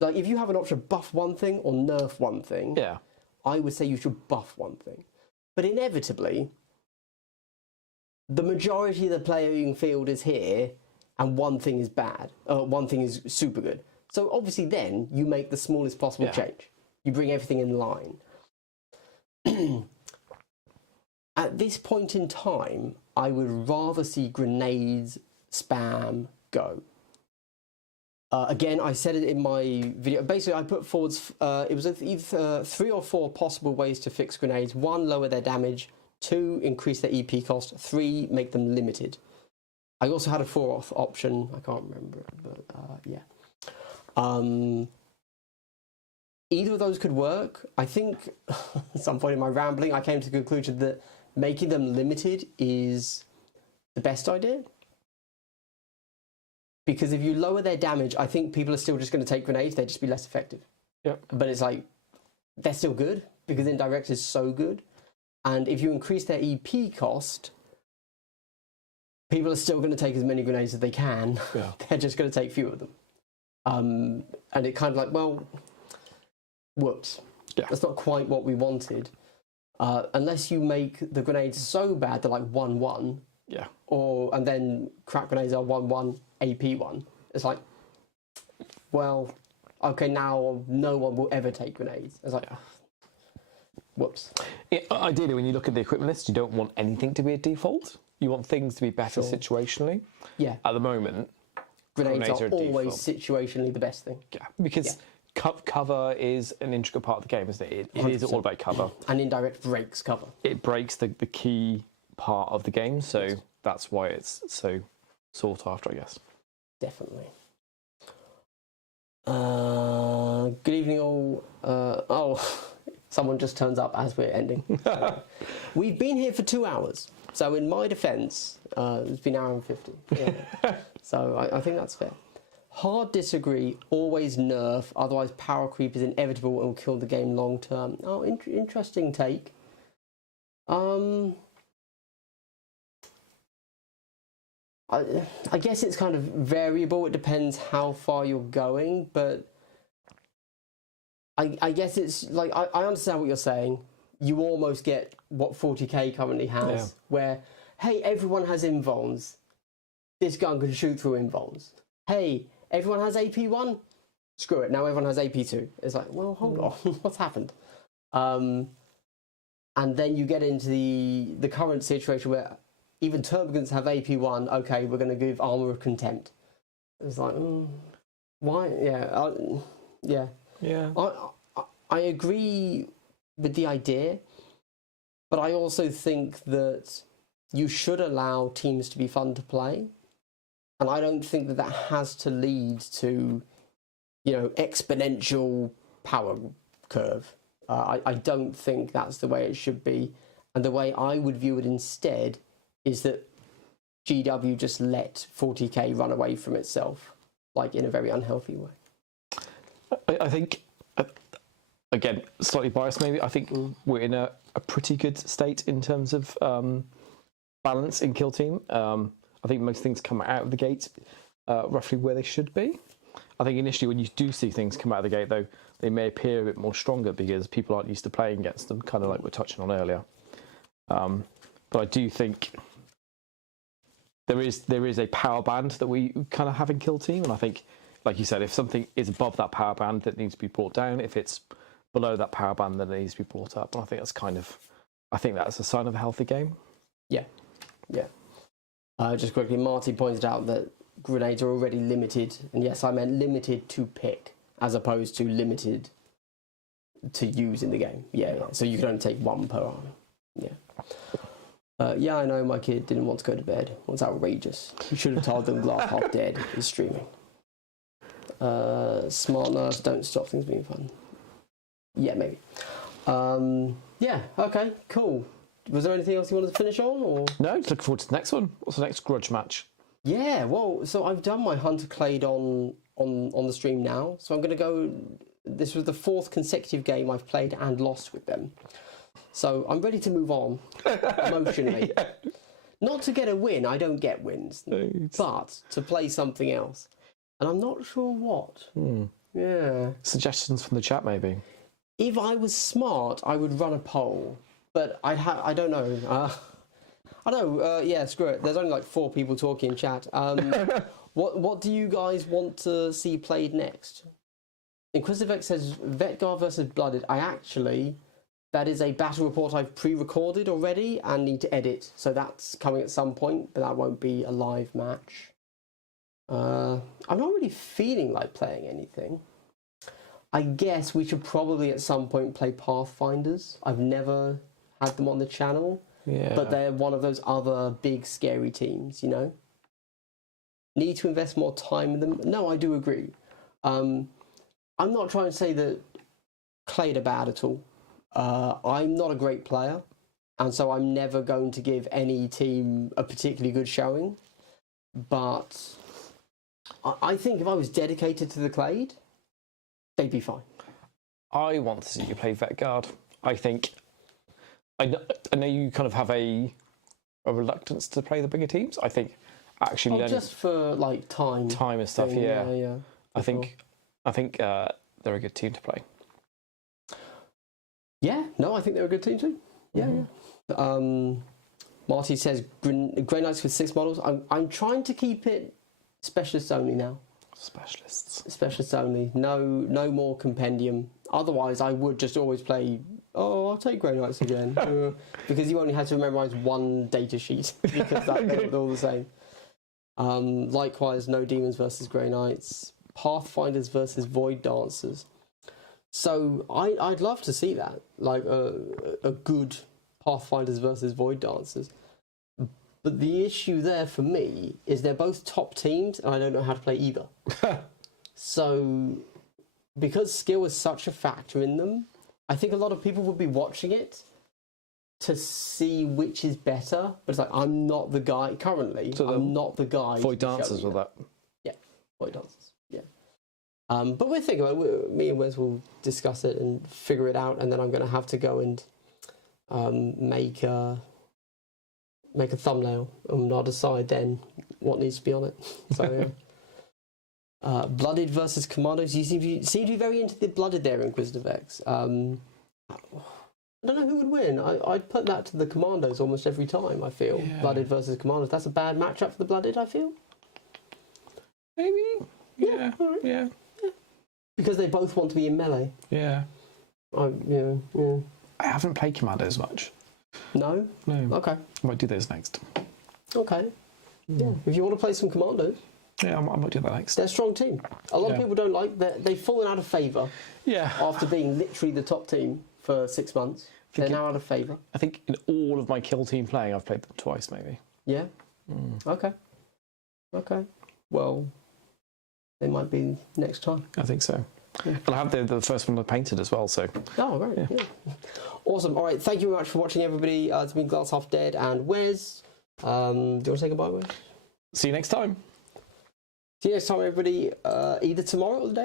Like, if you have an option, buff one thing or nerf one thing, I would say you should buff one thing. But inevitably, the majority of the playing field is here, and one thing is bad. One thing is super good. So obviously then, you make the smallest possible change. You bring everything in line. At this point in time, I would rather see grenades spam go. Again, I said it in my video. Basically, I put forward, it was either 3 or 4 possible ways to fix grenades. 1, lower their damage. 2, increase their EP cost. 3, make them limited. I also had a 4th option. I can't remember it, but yeah. Either of those could work. I think at some point in my rambling, I came to the conclusion that making them limited is the best idea. Because if you lower their damage, I think people are still just going to take grenades. They'd just be less effective. Yep. But it's like, they're still good because indirect is so good. And if you increase their EP cost, people are still going to take as many grenades as they can. Yeah. They're just going to take few of them. And it kind of like, well, whoops. Yeah. That's not quite what we wanted. Unless you make the grenades so bad they're like 1-1. Yeah. And then crap grenades are 1-1, AP 1. It's like, well, okay, now no one will ever take grenades. It's like, whoops. Ideally, when you look at the equipment list, you don't want anything to be a default. You want things to be better situationally. Yeah. At the moment, grenades are always default. Situationally the best thing. Yeah, because cover is an integral part of the game, isn't it? It is all about cover. And indirect breaks cover. It breaks the key part of the game, so that's why it's so sought after, I guess. Definitely. Good evening, all. Someone just turns up as we're ending. We've been here for 2 hours, so in my defence, it's been an hour and 50. Yeah. So I think that's fair. Hard disagree. Always nerf. Otherwise, power creep is inevitable and will kill the game long term. Oh, interesting take. I guess it's kind of variable. It depends how far you're going, but I guess it's like I understand what you're saying. You almost get what 40k currently has, where hey, everyone has invulns. This gun can shoot through invulns. Hey, everyone has AP1. Screw it. Now everyone has AP2. It's like, well, hold on, what's happened? And then you get into the current situation where even Termagants have AP1. Okay, we're going to give Armour of Contempt. It's like, why? Yeah. I agree with the idea, but I also think that you should allow teams to be fun to play, and I don't think that has to lead to, exponential power curve. I don't think that's the way it should be, and the way I would view it instead is that GW just let 40k run away from itself, like in a very unhealthy way. I think, again, slightly biased maybe, I think we're in a pretty good state in terms of balance in Kill Team. I think most things come out of the gate roughly where they should be. I think initially when you do see things come out of the gate, though, they may appear a bit more stronger because people aren't used to playing against them, kind of like we're touching on earlier. But I do think there is a power band that we kind of have in Kill Team, and I think, like you said, if something is above that power band, that needs to be brought down. If it's below that power band, then it needs to be brought up. And I think that's a sign of a healthy game. Yeah. Just quickly, Marty pointed out that grenades are already limited, and yes, I meant limited to pick as opposed to limited to use in the game. Yeah. So you can only take one per arm. Yeah. I know my kid didn't want to go to bed. It was outrageous. You should have told them glass half dead is streaming. Smart nerves don't stop things being fun. Yeah, maybe. Yeah, okay, cool. Was there anything else you wanted to finish on? Or? No, just looking forward to the next one. What's the next grudge match? Yeah, well, so I've done my Hunter Clade on the stream now. So I'm going to go... This was the 4th consecutive game I've played and lost with them. So I'm ready to move on emotionally. Yeah. Not to get a win, I don't get wins, but to play something else. And I'm not sure what. Yeah. Suggestions from the chat, maybe? If I was smart, I would run a poll. But I don't know. I know, screw it. There's only like 4 people talking in chat. What do you guys want to see played next? Inquisitive X says, Vetgar versus Blooded. That is a battle report I've pre-recorded already and need to edit. So that's coming at some point, but that won't be a live match. I'm not really feeling like playing anything. I guess we should probably at some point play Pathfinders. I've never had them on the channel, but they're one of those other big scary teams, Need to invest more time in them? No, I do agree. I'm not trying to say that Clade are bad at all. I'm not a great player, and so I'm never going to give any team a particularly good showing. But I think if I was dedicated to the Clade, they'd be fine. I want to see you play Vetguard. I know you kind of have a reluctance to play the bigger teams. I think actually just for like time and stuff. Yeah. I think they're a good team to play. Yeah, no, I think they're a good team too. Yeah. Marty says Grey Knights with 6 models. I'm trying to keep it specialists only now. Specialists only. No more compendium. Otherwise, I would just always play. Oh, I'll take Grey Knights again because you only had to memorize one data sheet because they're all the same. Likewise, no demons versus Grey Knights. Pathfinders versus Void Dancers. So I'd love to see that, like a good Pathfinders versus Void Dancers. But the issue there for me is they're both top teams, and I don't know how to play either. So because skill is such a factor in them, I think a lot of people would be watching it to see which is better. But it's like, I'm not the guy currently. So I'm not the guy. Void dances with that. Yeah, void dances. Yeah. But we're thinking about it. Me and Wes will discuss it and figure it out, and then I'm going to have to go and make a thumbnail, and I'll decide then what needs to be on it. So, yeah. Blooded versus Commandos. You seem to be very into the Blooded there, Inquisitive X. I don't know who would win. I'd put that to the Commandos almost every time, I feel. Yeah. Blooded versus Commandos. That's a bad matchup for the Blooded, I feel. Maybe. Yeah. Right. Yeah. Because they both want to be in melee. Yeah. Yeah. I haven't played Commandos much. No? No. Okay. I might do those next. Okay. Yeah. If you want to play some Commandos. Yeah, I might do that next. They're a strong team. A lot of people don't like that. They've fallen out of favour. Yeah. After being literally the top team for 6 months. They're now out of favour. I think in all of my kill team playing, I've played them twice, maybe. Yeah? Okay. Well, they might be next time. I think so. Yeah. And I have the first one painted as well, so... Oh, right, yeah. Awesome. All right, thank you very much for watching, everybody. It's been Glass Half Dead and Wes. Do you want to say goodbye, Wes? See you next time. See you next time, everybody. Either tomorrow or the day